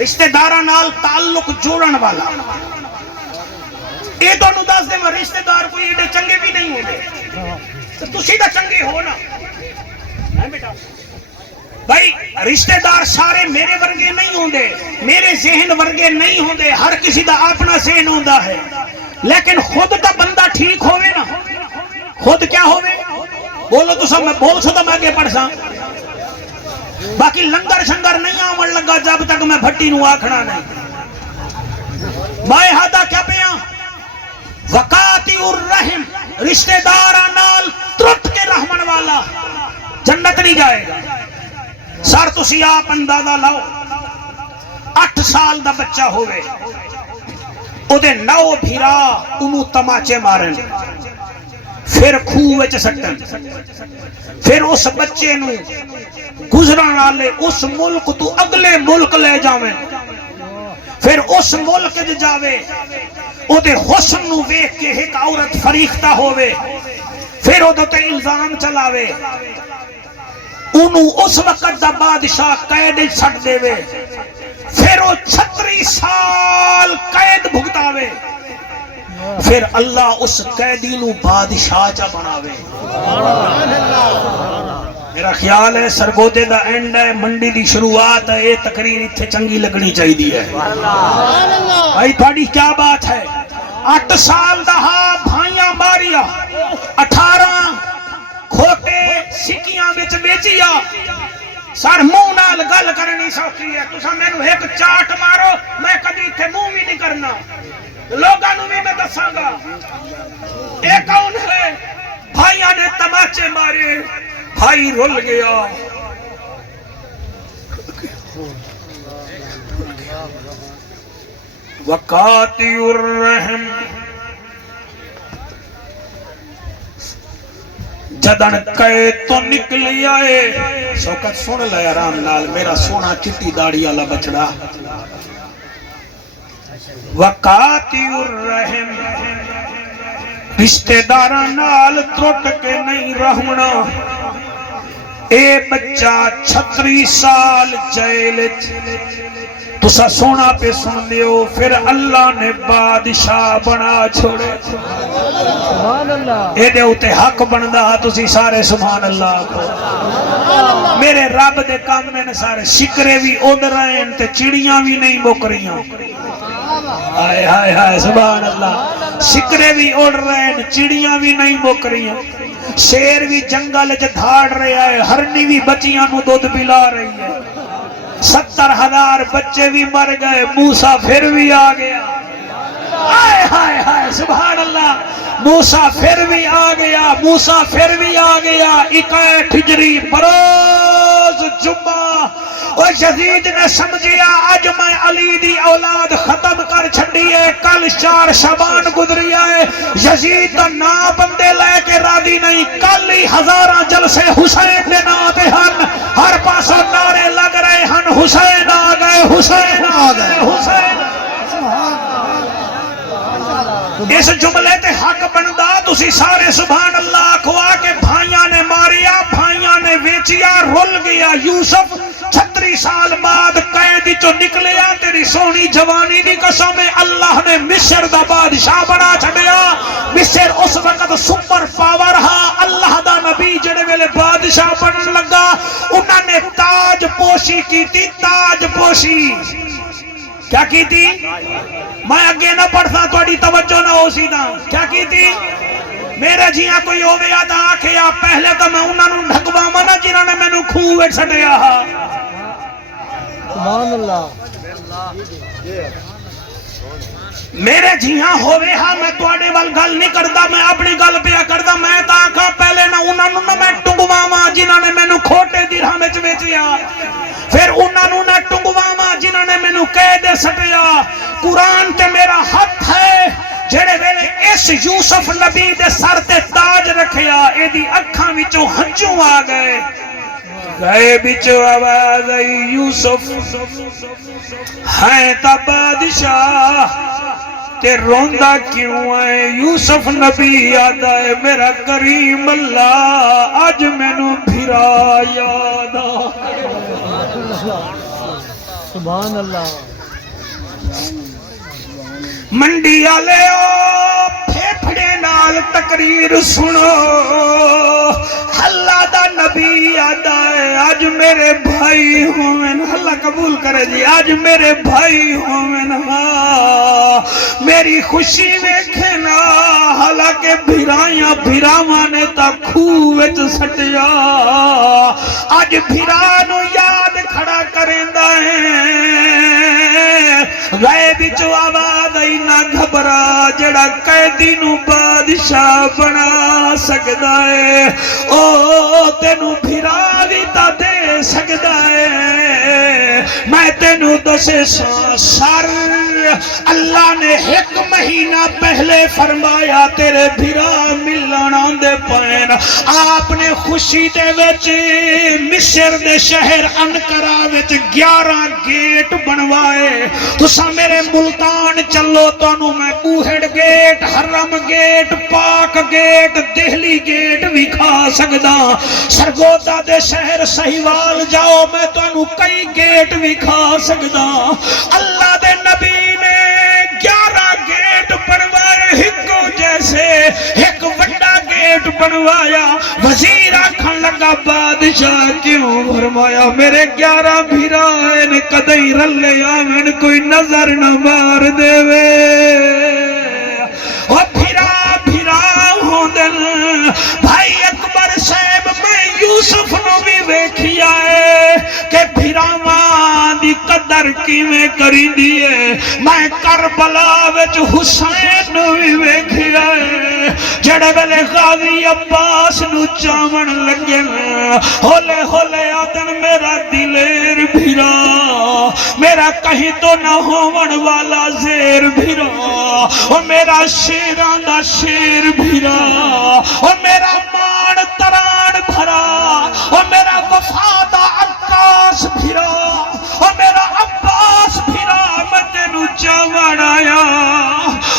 رشتہ داراں نال تعلق جوڑن والا، اے تانوں دس دے میں رشتہ دار کوئی ایڈے چنگے بھی نہیں ہوندے، تو تسی تو چنگے ہو نا بیٹا، بھائی رشتہ دار سارے میرے ورگے نہیں ہوندے، میرے ذہن ورگے نہیں ہوندے، ہر کسی دا اپنا ذہن ہوندا ہے، لیکن خود دا بندہ ٹھیک ہوئے نا، خود کیا ہوئے بولو تو سب میں بول سو تو میں آگے پڑھ سا، باقی لنگر شنگر نہیں آمن لگا جب تک میں بھٹی نو آکھنا نہیں، میں ہادا کیا پیاں وقاطع الرحم رشتہ داراں نال ترٹ کے رحمن والا جنت نہیں جائے گا۔ سر تسی آپ اندازہ لاؤ، 8 سال دا بچہ ہوئے، او دے 9 بھیرا انہوں تماچے مارن، پھر کھوے چ سٹن، پھر اس بچے نو گزران والے اس ملک تو اگلے ملک لے جاویں، پھر اس ملک جاوے او دے حسن نو ویکھ کے ایک عورت فریختہ ہوئے، پھر او تے الزام چلاوے، انہوں اس وقت دا بادشاہ قید چھٹ دے وے، پھر وہ 36 سال قید بھگتاوے، پھر اللہ اس قیدی نو بادشاہ چا بناوے۔ میرا خیال ہے سرگودے دا اینڈ ہے، منڈی دی شروعات ہے، یہ تقریر اتھے چنگی لگنی چاہی دی ہے۔ بھائی تھوڑی کیا بات ہے، 8 سال دا ہاں بھائیاں ماریا، 18 کھوٹے سکیاں بچ بیچیا، سر منہ نال گل کرنی سوکھی ہے، تسا میں نو ایک چاٹ مارو میں کبھی تھے منہ بھی نہیں کرنا، لوگاں نو بھی میں دساں گا۔ ایک کون ہے بھائیاں نے تماچے مارے، بھائی رول گیا، وقاطع الرحم جدن قید تو نکلی آئے، شوکت سن لے آرام نال میرا سونا چٹی داڑی والا بچڑا، وقاطع الرحم رشتہ داراں نال ترٹ کے نہیں رہنا، اے بچہ 36 سال جیل تسا سونا پہ سن دیو پھر اللہ نے بادشاہ بنا چھوڑے اے دے اتے حق بندہ تسی سارے سبحان اللہ کو میرے رب دے کام میں نے سارے شکرے بھی اڑ رہے ہیں تے چڑیاں بھی نہیں مک رہی ہائے ہائے ہائے سبحان اللہ شکرے بھی اڑ رہے ہیں چڑیاں بھی نہیں مک رہی ہیں شیر بھی جنگل چ دھاڑ رہا ہے ہرنی بھی بچیاں نو دودھ پلا رہی ہے 70,000 بچے بھی مر گئے موسیٰ پھر بھی آ گیا ہائے ہائے ہائے سبحان اللہ موسیٰ پھر بھی آ گیا موسیٰ پھر بھی آ گیا 61 ہجری بروز جمعہ اور یزید نے سمجھیا آج میں علی دی اولاد ختم کر چھڑی ہے کل 4 شعبان گزریا ہے یزید تو نا بندے لے کے راضی نہیں کل ہی ہزاراں جلسے حسین دے نا تے ہن ہر پاسوں نعرے لگ رہے ہن حسین آ گئے حسین آ گئے حسین اس جملے تے حق بندہ تسی سارے سبحان اللہ کھوا کے بھائیاں نے ماریا بھائیاں نے ویچیا رول گیا یوسف 36 سال بعد قید چو نکلیا تیری سونی جوانی دی قسم اللہ نے مصر دا بادشاہ بنا چھڑیا مصر اس وقت سپر پاور ہا اللہ دا نبی جڑے ویلے بادشاہ بنن لگا انہاں نے تاج پوشی کی تھی تاج پوشی کیا کی تھی میں اگے نہ پڑھتا توڑی توجہ نہ ہو سیدھا کیا کی تھی میرے جیاں کوئی ہوئے یاد آکھے یا پہلے تو میں انہوں نے ڈھکوا منا جنہوں نے میں نے کھوئے چھڑیا ہا سبحان اللہ میرے جیاں ہوئے ہاں میں توڑے وال گل نہیں کردا میں اپنی گل پیا کردا میں تا آکھا پہلے نہ انہوں نے میں ٹنگواما جنہوں نے میں نے کھوٹے درہم وچ بیچیا پھر انہوں نے ٹنگواما جنہوں نے میں نے قید سٹیا قرآن تے میرا ہاتھ ہے جڑے ویلے اس یوسف نبی دے سر تے تاج رکھیا اے دی اکھاں وچوں ہنجوں آ گئے گئے بچو آواز آئی یوسف ہیں تا بادشاہ تے روندہ کیوں ہے یوسف نبی یاد آئے میرا کریم اللہ آج میں نو بھرا یاد سبحان اللہ منڈی آلے پھیپھڑے نال تقریر سنو اللہ دا نبی یاد آئے آج میرے بھائی ہوئن اللہ قبول کرے جی آج میرے بھائی ہوئن میری خوشی ویکھنا حالانکہ بھرائیاں بھراوانے تا کھووچ سٹیا آج بھرانو یاد کھڑا کریں دائیں گئے بچو آواز آئی نہ گھبرا جڑا قیدی نو بادشاہ بنا سکدا ہے او تینو بھرا بھی تا دے سکدا ہے میں تینو دسے سر اللہ نے 1 مہینہ پہلے فرمایا تیرے بھرا ملن آندے پین آپ نے خوشی دے وچ مصر دے شہر انقرہ وچ 11 گیٹ بنوائے تسا میرے ملتان چلو تانوں میں بوہڑ گیٹ حرم گیٹ پاک گیٹ دہلی گیٹ بھی کھا سکدا سرگودا دے شہر سہیوال جاؤ میں تانوں کئی گیٹ بھی کھا سکدا اللہ دے نبی نے 11 گیٹ بنوائے ہکو جیسے ایک وڈا گیٹ بنوایا وزیر آکھن لگا بادشاہ کیوں فرمایا میرے 11 بھرائن کدئی رلے آمن کوئی نظر نہ مار دے وے او بھرا ہوں دل بھائی اکبر صاحب میں یوسف نو بھی ویکھیا ہے کہ بھراواں دی قدر کیویں کری دیے میں کربلا وچ حسین نو بھی ویکھیا ہے جڑے ویلے غازی عباس نو چاون لگے ہولے ہولے آدن میرا دلیر بھرا میرا کہیں تو نہ ہون والا زیر بھرا او میرا شیران دا شیر بھرا او میرا مان تران بھرا او میرا وفا دا عکاس بھرا او میرا عباس بھرا میں تینو چاون آیا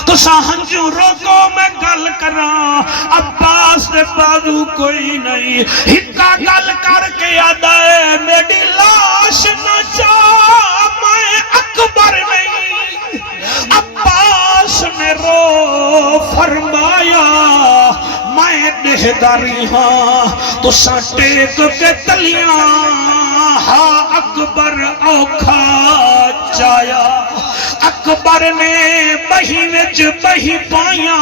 تو سا ہنجو روکو میں گل کراں عباس دے بازو کوئی نہیں ہکا گل کر کے آدھا ہے میری لاش نہ چاہ میں اکبر نہیں عباس نے رو فرمایا میں دہداری ہاں تو ٹیک کے تلیاں ہاں اکبر اوکھا چایا اکبر نے بہی وچ بہی پایا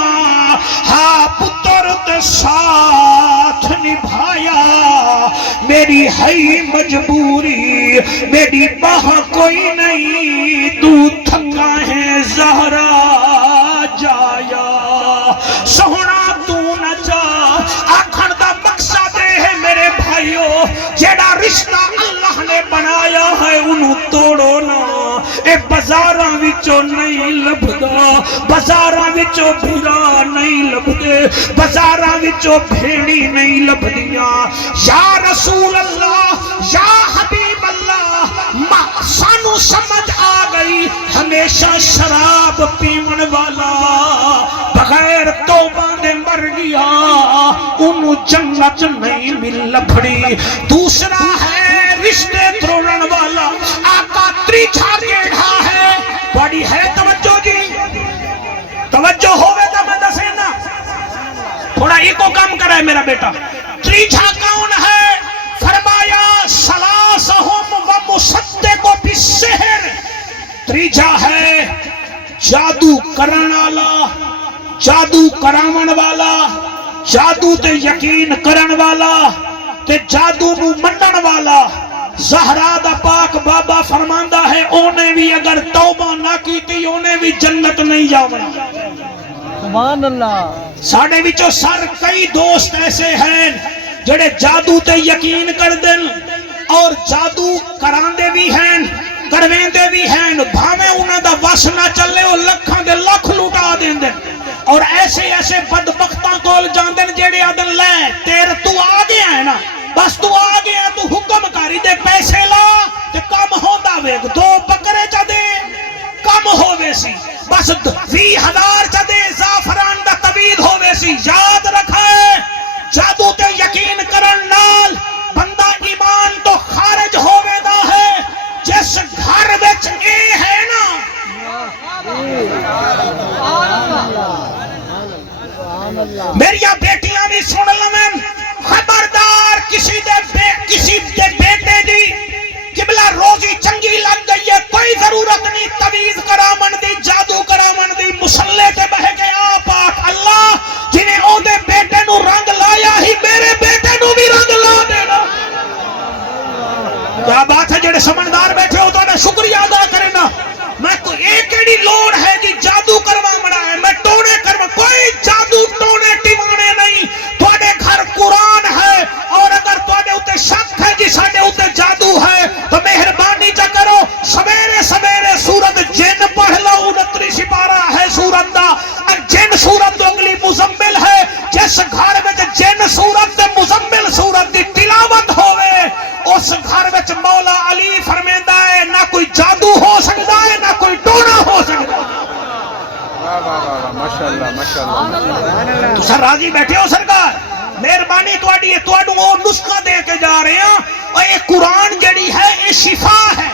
ہاں پتر تے ساتھ نبھایا میری ہے مجبوری میری باہ کوئی نہیں تو تھکا ہے زہرا جایا سونا تو نہ جا آکھن دا مقصد ہے میرے بھائیو جیڑا رشتہ اللہ نے بنایا ہے انہوں توڑو نا اے بازاراں وچوں نہیں لبدا بازاراں وچوں بھرا نہیں لبدے بازاراں وچوں بھیڑی نہیں لبدیاں یا رسول اللہ یا حبیب اللہ سانو سمجھ آ گئی ہمیشہ شراب پیون والا بغیر توبہ دے مر گیا انہوں جنت نہیں مل لبڑی دوسرا ہے رشتے توڑن والا آقا تریچھا کیڑا ہے بڑی ہے توجہ جی توجہ ہوئے تا میں دسے نا تھوڑا ایکو کام کرے میرا بیٹا تریچھا کون ہے فرمایا سلاسہم و مصدق بالسحر تریچھا ہے جادو کرن والا جادو کراون والا جادو تے یقین کرن والا تے جادو نو منن والا زہرا دا پاک بابا فرماندا ہے اونے بھی اگر توبہ نہ کیتی اونے بھی جنت نہیں جاونا سبحان اللہ ساڑے وچوں سر کئی دوست ایسے ہیں جڑے جادو تے یقین کر دن اور جادو کراندے بھی ہیں کرویندے بھی ہیں بھاویں انہاں دا وس نہ چلے او لکھاں دے لکھ لوٹا دیندے اور ایسے ایسے بدبختاں کول جاندن جڑے آدن لے تیر تو آ گیا ہے نا بس تو آ گیا تو حکم کاری دے پیسے لا تے کم ہوندا وے دو بکرے چا دے کم ہووے سی بس 20,000 چا دے زعفران دا طوید ہووے سی یاد رکھائے جادو تے یقین کرن نال بندہ ایمان تو خارج ہووے دا ہے جس گھر وچ اے ہے نا میری بیٹیاں بھی سن لمن خبردار کسی دے بیٹے دی قبلہ روزی چنگی لگ گئی ہے کوئی ضرورت نہیں طویز کرامن دی جادو کرامن دی مسلح تے بہ کے آپ اللہ جنہیں او دے بیٹے نو رنگ لایا ہی میرے بیٹے نو بھی رنگ لا دینا کیا بات ہے جڑے سمجھدار بیٹھے ہو تو انہیں شکریہ ادا کرنا میں تو ایک ایڈی لوڑ ہے کہ جادو کروا مڑا ہے میں ٹونے کروا کوئی جادو ٹونے ٹیوانے نہیں تواڈے گھر قرآن ہے اور اگر تواڈے اوتے شک ہے جی ساڈے اوتے جادو ہے تو مہربانی چا کرو سویرے سویرے سورت جن پڑھ لو 29 سپارہ ہے سورت دا جن سورت تو اگلی مزمل ہے جس گھر وچ جن سورت تے مزمل سورت دی تلاوت ہوئے اس گھر وچ مولا علی فرمیندہ ہے نہ کوئی جادو ہو سکتا ہے نہ کوئی ٹونا ہو سکتا ہے ماشاءاللہ تو سر راضی بیٹھے ہو سرکار مہربانی تواڈی ہے تواڈوں او نسخہ دے کے جا رہے ہیں اور یہ قرآن جڑی ہے یہ شفا ہے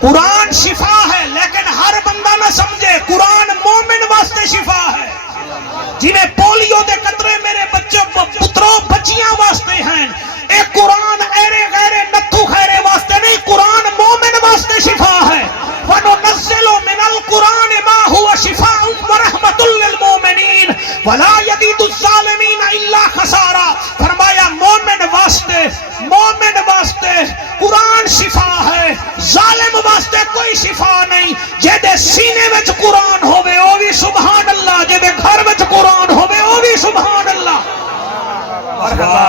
قرآن شفا ہے لیکن ہر بندہ نہ سمجھے قرآن مومن واسطے شفا ہے جنہیں پولیو دے قطرے میرے بچوں پتروں بچیاں واسطے ہیں اے قرآن ایرے غیرے نتھو خیرے واسطے نہیں قرآن مومن واسطے شفا ہے وَنُنَزِّلُ مِنَ الْقُرْآنِ مَا هُوَ شِفَاءٌ وَرَحْمَةٌ لِّلْمُؤْمِنِينَ وَلَا يَزِيدُ الظَّالِمِينَ إِلَّا خَسَارًا فرمایا مومن واسطے قرآن شفا ہے ظالم واسطے کوئی شفا نہیں جے دے سینے وچ قرآن ہوئے او بھی سبحان اللہ جے دے گھر وچ قرآن ہوئے او بھی سبحان اللہ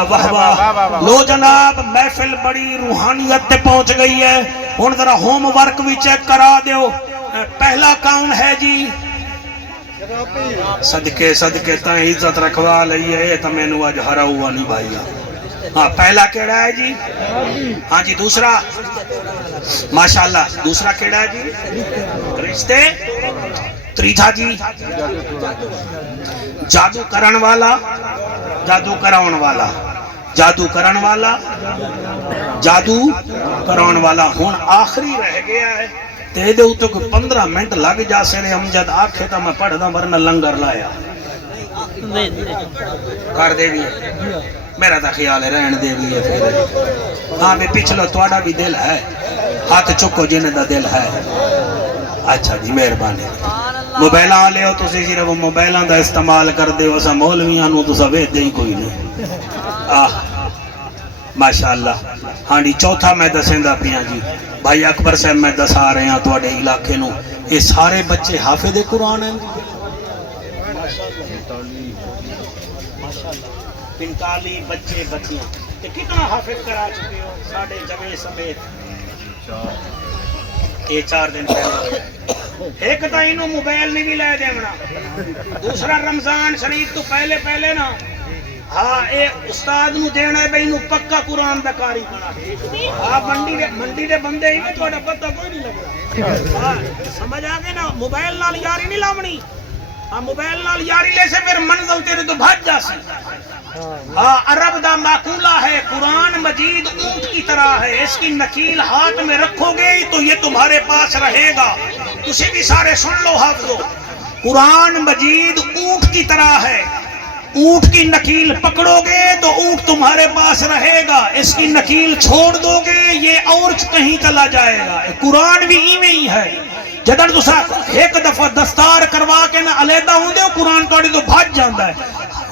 واہ واہ لو جناب محفل بڑی روحانیت تے پہنچ گئی ہے ہن ذرا ہوم ورک بھی چیک کرا دیو پہلا کون ہے جی صدقے تاں عزت رکھوا لئی ہے تے مینوں اج ہرا ہوا نہیں بھائی ہاں پہلا کیڑا ہے جی ہاں جی دوسرا ماشاءاللہ دوسرا کیڑا ہے جی رشتے تریجا جی جادو کرن والا جادو کراؤن والا، جادو کرن والا، جادو کراؤن والا ہون آخری رہ گیا ہے تے دے تو کوئی 15 منٹ لگ جا سے رہے امجد آکھے تا میں پڑھ دا ورنہ لنگر لایا کر دے بھی ہے میرا تا خیال ہے رہن دے بھی ہے پھر ہاں میں پچھلو توڑا بھی دل ہے ہاتھ چکو جن دا دل ہے اچھا جی مہربانی موبائلہ لے ہو تو صرف وہ موبائلہ دا استعمال کر دے وسا مولویاں نو تو سوید دے ہی کوئی نہیں ماشاءاللہ ہاں جی چوتھا میں دسیں دا پیاں جی بھائی اکبر صاحب میں دس آ رہے ہیں توڑے علاقے نو یہ سارے بچے حافظ قرآن ہیں 45 بچے بچیاں تے کتنا حافظ کرا چکے ہو ساڑھے جمعے سمیت یہ 4 دن پہلے ایک تا انہوں موبائل نہیں بھی لے دینا دوسرا رمضان شریف تو پہلے نا ہاں اے استاد نو دینا ہے بھئی انہوں پکا قرآن دا قاری بنا ہاں منڈی دے بندے ہی میں توڑا پتہ کوئی نہیں لگ رہا سمجھ آگے نا موبائل نال یاری نہیں لامنی ہاں موبائل نال یاری لے سے پھر منزل تیرے تو بھاج جا سی عرب دا معقولہ ہے قرآن مجید اونٹ کی طرح ہے اس کی نکیل ہاتھ میں رکھو گے تو یہ تمہارے پاس رہے گا تسی بھی سارے سن لو حافظو قرآن مجید اونٹ کی طرح ہے اونٹ کی نکیل پکڑو گے تو اونٹ تمہارے پاس رہے گا اس کی نکیل چھوڑ دو گے یہ اور کہیں چلا جائے گا قرآن بھی ہی میں ہی ہے جدر تو ایک دفعہ دستار کروا کے نہ علیحدہ ہوں دے قرآن توڑی تو بھاج جاندہ ہے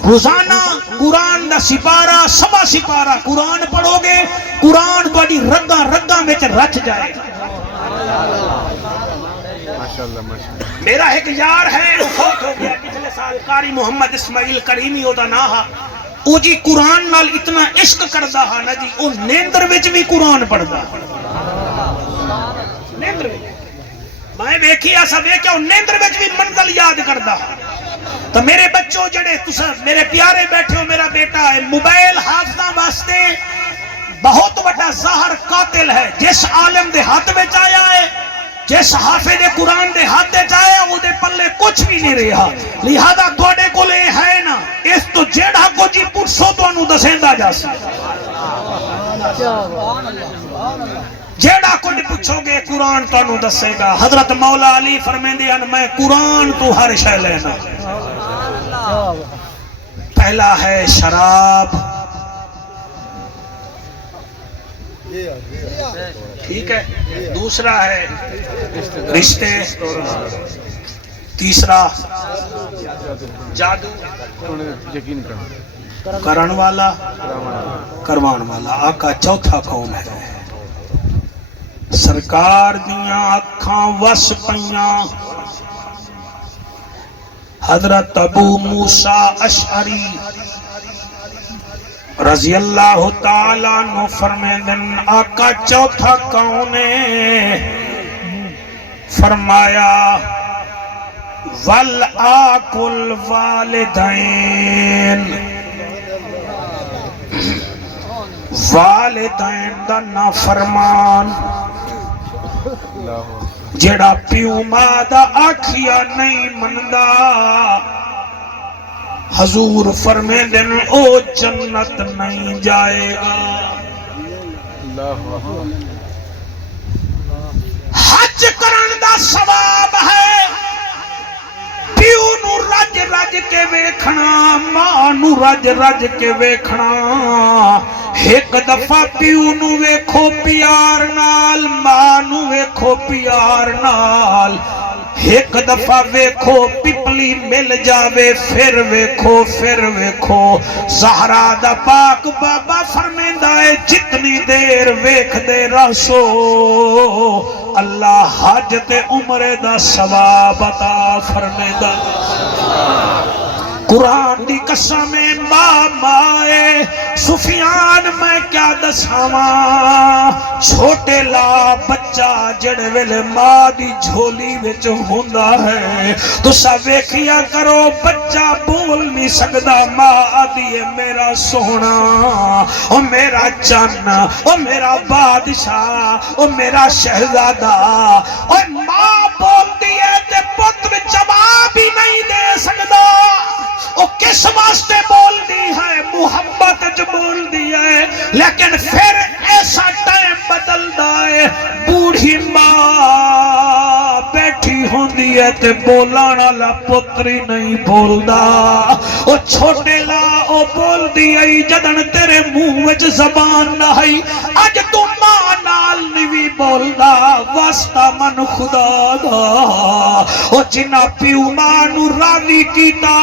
روزانہ قرآن دا سپارہ سبا سپارہ قرآن پڑھو گے قرآن توڑی رگاں میں رچ جائے گا میرا ایک یار ہے وہ فوت ہو گیا پچھلے سال قاری محمد اسماعیل کریمی ہوتا نہ ہا او جی قرآن نال اتنا عشق کردہ ہا نا جی او نیندر وچ بھی قرآن پڑھدا نیندر وچ میں ویکھی ایسا ویکھیا او نیندر وچ بھی منزل یاد کردہ تو میرے بچوں جڑے میرے پیارے بیٹھے ہو میرا بیٹا ہے موبائل حافظہ واسطے بہت بڑا ظاہر قاتل ہے جس عالم دے ہاتھ میں آیا ہے جس حافظ قرآن دے ہاتھ میں آیا وہ دے پلے کچھ بھی نہیں رہا لہذا توڑے کو لے ہے نا اس تو جیڑا کو جی پرسو تو انہوں دسیندہ جا سی جیڑا کو نہیں پوچھو گے قرآن تو انہوں دسے گا حضرت مولا علی فرمیندے ہیں میں قرآن تو ہر شے لینا پہلا ہے شراب ٹھیک ہے دوسرا ہے رشتے تیسرا جادو کرن والا کروان والا آقا چوتھا کون ہے سرکار دیاں اکھاں وس پیاں حضرت ابو موسیٰ اشعری رضی اللہ تعالیٰ عنہ فرمیدن آقا چوتھا کون ہے فرمایا والآکل والدین والدین دا نافرمان جڑا پیو ماں دا آکھیا نہیں مندہ حضور فرمیندن او جنت نہیں جائے گا حج کرن دا ثواب ہے پیو نو رج رج کے ویکھنا ماں نو رج رج کے ویکھنا ایک دفعہ پیو نو ویکھو پیار نال ماں نو ویکھو پیار نال ایک دفعہ ویکھو پپلی مل جاوے پھر ویکھو زہرا دا پاک بابا فرمیندہ ہے جتنی دیر ویکھ دے رسو اللہ حج تے عمرے دا ثواب عطا فرمیندہ قرآن دی قسم ماں مائے سفیان میں کیا دساواں چھوٹے لا بچہ جڑے ویلے ماں دی جھولی وچ ہوندا ہے تو سا ویکھیا کرو بچہ بول نہیں سکدا ماں آدھی ہے میرا سونا او میرا چن او میرا بادشاہ او میرا شہزادہ او ماں بولتی ہے تے پتر جواب ہی نہیں دے سکدا او کس واسطے بولنی ہے محبت چ بول دیا ہے، لیکن پھر ایسا ٹائم بدلدا ہے، بوڑھی ماں بیٹھی ہوندی ہے تے بولان والا پتری نہیں بولدا، او چھوٹے لا او بول دی آئی جدن تیرے منہ وچ زبان نہ آئی، اج تو ماں نال نہیں بولدا، واسطہ من خدا دا، او جنہ پیو ماں نو راضی کیتا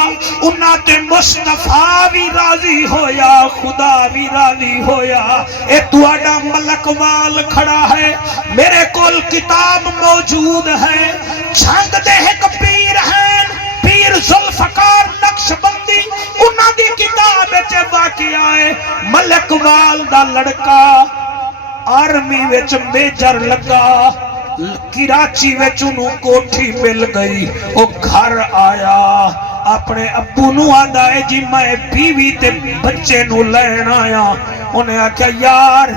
انہاں تے مصطفیٰ بھی راضی ہویا، خدا بھی راضی ہویا۔ اے تواڈا ملک وال کھڑا ہے، میرے کول کتاب موجود ہے، چھنگ دے ایک پیر ہیں، پیر ذوالفقار نقشبندی، انہاں دی کتاب وچ واقعہ ہے، ملک وال دا لڑکا آرمی وچ میجر لگا، کراچی وچ انہوں کوٹھی مل گئی، وہ گھر آیا، اپنے ابو نو آدھا ہے جی میں بیوی تے بچے نو لین آیا، انہیں آکھا یار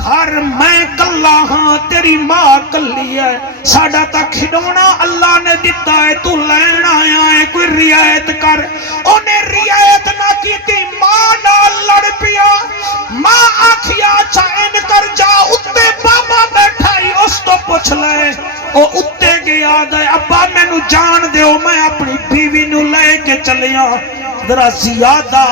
گھر میں کلا ہاں تیری ماں کلی ہے، ساڑا تا کھڈونا اللہ نے دیتا ہے، تو لین آیا ہے کوئی رعایت کر، انہیں رعایت نہ کی تھی، ماں نال لڑ پیا، ماں آکھیا چاہن کر جا اتے بابا بیٹھا ہی اس تو پوچھ لے، او اتے گیا دے ابا میں نو جان دیو میں اپنی بیوی نو لے کے چلیا، ذرا زیادہ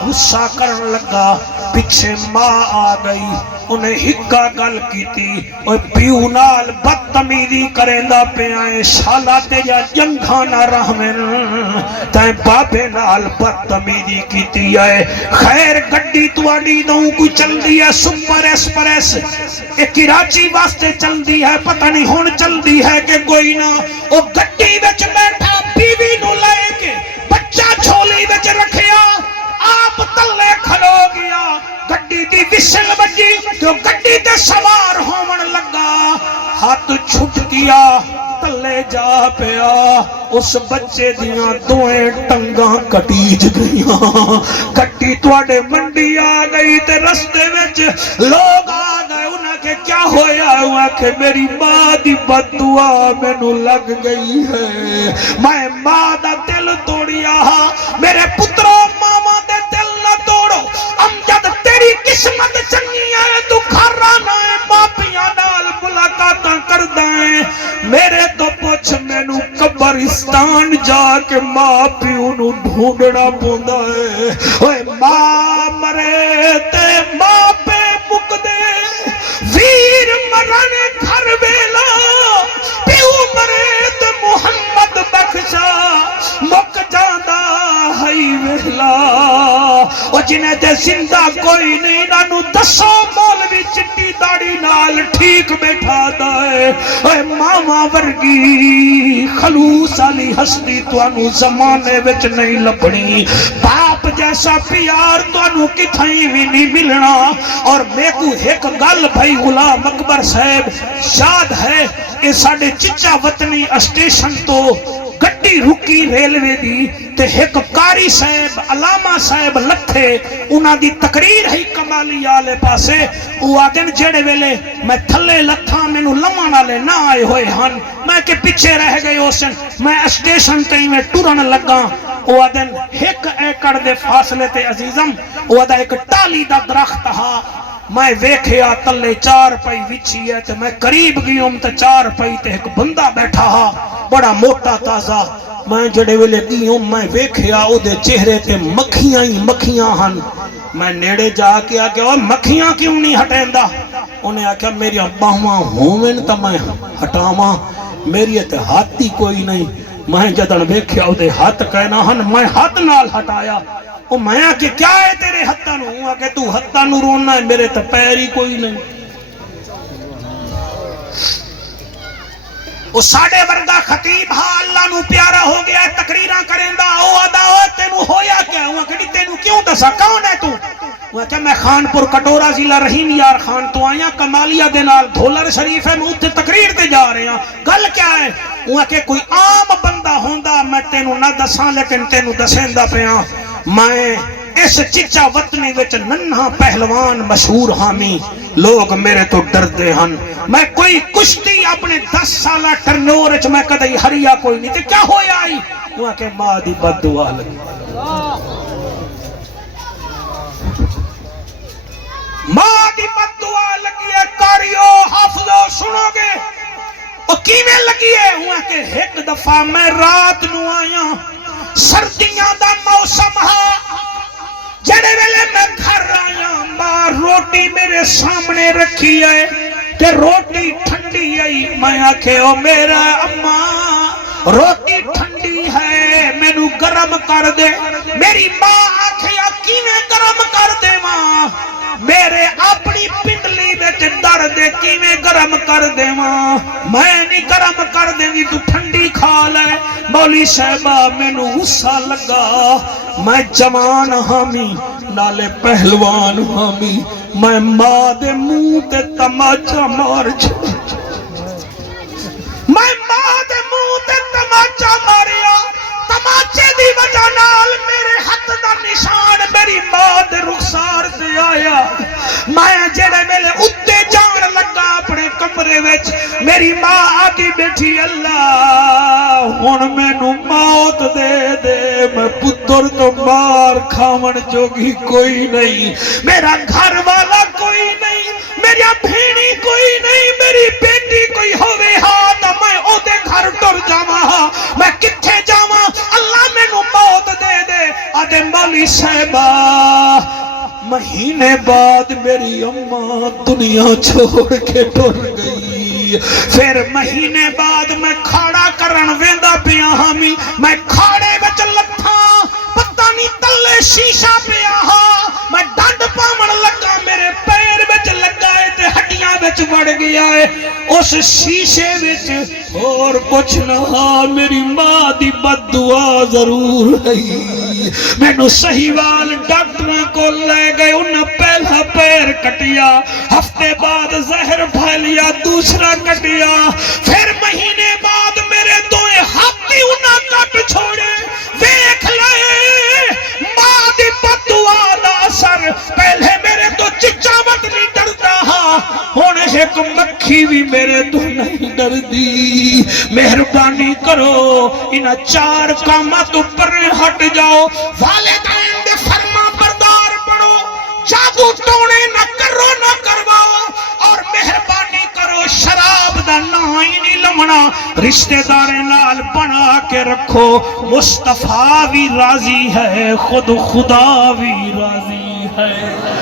غصہ کرن لگا، پیچھے ماں آ گئی، انہیں ہکا گل کی تھی، اور پیو نال بدتمیزی کریندا پہ آئے، شالا تے یا جنگھا نہ رحمن، تائیں بابے نال بدتمیزی کی تھی آئے، خیر گڈی تواڈی دوں کوئی چل دی ہے سپر ایکسپریس، ایک کراچی واسطے چل دی ہے، پتہ نہیں ہون چل دی ہے کہ کوئی نہ، او گڈی وچ بیٹھا بیوی نو لے کے، بچہ چھولی وچ رکھیا، آپ تلے کھلو گیا، گڈی دی وسل بجی جو گڈی تے سوار ہون لگا، ہاتھ چھٹ گیا تلے جا پیا، اس بچے دیاں دوئیں ٹنگاں کٹیج گئیاں، گڈی تواڈے منڈی آ گئی تے رستے وچ لوگ آ گئے، انہاں کے کیا ہویا، انہاں کہ میری ماں دی بد دعا مینوں لگ گئی ہے، میں ماں دا دل توڑیا، میرے پترو ماما دے دل نہ توڑو، امجد تیری قسمت چنگی ہے، تو گھر آنا ہے ماپیاں نال ملاقاتاں کردائیں، میرے تو پوچھ مینوں قبرستان جا کے ماں پیو نو ڈھونڈنا پوندا ہے، اوے ماں مرے تے ماں پہ مک دے، ویر مرنے گھر ویلا، پیو مرے تے محمد بخشا مک جاندا ہائی ویلا، او جنہیں تے زندہ کوئی نہیں نانو دسو مولوی چٹی داڑی نال ٹھیک بیٹھا دائے، اے ماما ورگی خلوص علی ہستی توانو زمانے وچ نہیں لبنی، باپ جیسا پیار توانو کتھائیں بھی نہیں ملنا، اور میں کو ایک گل بھائی غلام اکبر صاحب یاد ہے، اے ساڑے چچا وطنی اسٹیشن تو گڈی رکی ریلوے دی تے ایک کاری صاحب علامہ صاحب لتھے، انہاں دی تقریر ہے کمالی آلے پاسے، وہ آدن جڑے ویلے میں تھلے لتھاں مینوں لمن والے نہ آئے ہوئے ہن، میں کہ پیچھے رہ گئے اوسن، میں اسٹیشن تے میں ٹرن لگا، وہ آدن ایک ایکڑ دے فاصلے تے عزیزم، وہ آدھا ایک ٹالی دا درخت ہا، میں ویکھیا تلے چار پئی وچھی ہے تے میں قریب گیوں تے چار پئی تے ایک بندہ بیٹھا ہا بڑا موٹا تازہ، میں جڑے ویلے گیوں میں ویکھیا او دے چہرے تے مکھیاں ہی مکھیاں ہن، میں نیڑے جا کے آکھیا او مکھیاں کیوں نہیں ہٹیندا، انہیں آکھیا میری باہواں ہوویں تے میں ہٹاواں، میری تے ہاتھ ہی کوئی نہیں، میں جدن ویکھیا او دے ہاتھ کہنا ہن، میں ہاتھ نال ہٹایا، او میں کہ کیا ہے تیرے ہتھاں نو، ہوں کہ تو ہتھاں نو رونا ہے، میرے تے پیر ہی کوئی نہیں، او ساڑے ورگا خطیب ہاں اللہ نو پیارا ہو گیا ہے، تقریراں کریندا، او ادا ہو تینو ہویا کیا، ہوں کہ تینو کیوں دسا کون ہے تو، وہ کہ میں خانپور کٹورہ ضلع رحیم یار خان تو آیا، کمالیہ دے نال دھولر شریف ہے، میں اتھے تقریر تے جا رہے ہیں، گل کیا ہے، وہ کہ کوئی عام بندہ ہوندا میں تینو نہ دساں لیکن تینو دسیندا پیاں، میں اس چچا وطنی وچ ننہا پہلوان مشہور حامی، لوگ میرے تو ڈردے ہن، میں کوئی کشتی اپنے 10 سالہ ٹرنور وچ میں کدی ہریا کوئی نہیں، تے کیا ہویا آئی، وہ کہ ماں دی بد دعا لگی، ماں دی بد دعا لگی ہے کاریو حافظو سنو گے او کیویں لگی ہے ہوا کہ ایک دفعہ میں رات نو آیا سردیاں دا موسم ہا جڑے ویلے میں گھر آیا ماں روٹی میرے سامنے رکھی ہے کہ روٹی ٹھنڈی آئی میں آکھے او میرا اماں روٹی ٹھنڈی ہے مینو گرم کر دے میری ماں آکھے کیویں گرم کر دے ماں میرے اپنی پنڈلی وچ درد کیویں گرم کر دے ماں میں نہیں گرم کر دینی تو ٹھنڈی کھا لے مولی صاحبہ مینو غصہ لگا میں جوان حامی نالے پہلوان حامی میں ماں دے منہ تے تماچا مار چھوڑ میں ماں دے منہ تے تماچا ماریا تماچے دی وجہ نال میرے ہاتھ دا نشان میری ماں دے رخسار تے آیا میں جڑے ویلے اُتے جان لگا اپنے کمرے وچ میری ماں آتی بیٹھی اللہ ہن مینوں موت دے دے میں پتر تو مار کھاون جوگی کوئی نہیں میرا گھر والا کوئی نہیں میری بھینی کوئی نہیں میری بیٹی کوئی ہوے ہاں تے میں او دے گھر ٹر جاواں میں کتھے جاواں اللہ مینوں موت دے دے آدے مولی صاحبہ مہینے بعد میری اماں دنیا چھوڑ کے ٹر گئی پھر مہینے بعد میں کھاڑا کرن ویندا پیا ہامی میں کھاڑے وچ لتھاں پتہ نہیں تلے شیشہ پیا ہاں میں ڈنڈ پاون لگا میرے پیر وچ لگا ہے تے ہڈیاں وچ وڑ گیا ہے اس شیشے وچ اور کچھ نہ میری ماں دی بد دعا ضرور ہے مینوں صحیح وال ڈاکٹراں کو لے گئے انہاں پہلا پیر کٹیا ہفتے بعد زہر پھیلیا دوسرا کٹیا پھر مہینے بعد میرے دوئے ہاتھ ہی انہاں کٹ چھوڑے دیکھ لے ماں دی بد دعا دا اثر پہلے میرے تو چچاوٹ نہیں ڈردا ہاں ہن ایک مکھی بھی میرے تو نہیں ڈردی مہربانی کرو انہاں چار کاماں تو پرے ہٹ جاؤ والدین دے فرما بردار بنو جادو ٹونے نہ کرو نہ کرواؤ اور مہربانی کرو شراب دا نا ہی نہیں لمنا رشتہ دار نال بنا کے رکھو مصطفیٰ بھی راضی ہے خود خدا بھی راضی ہے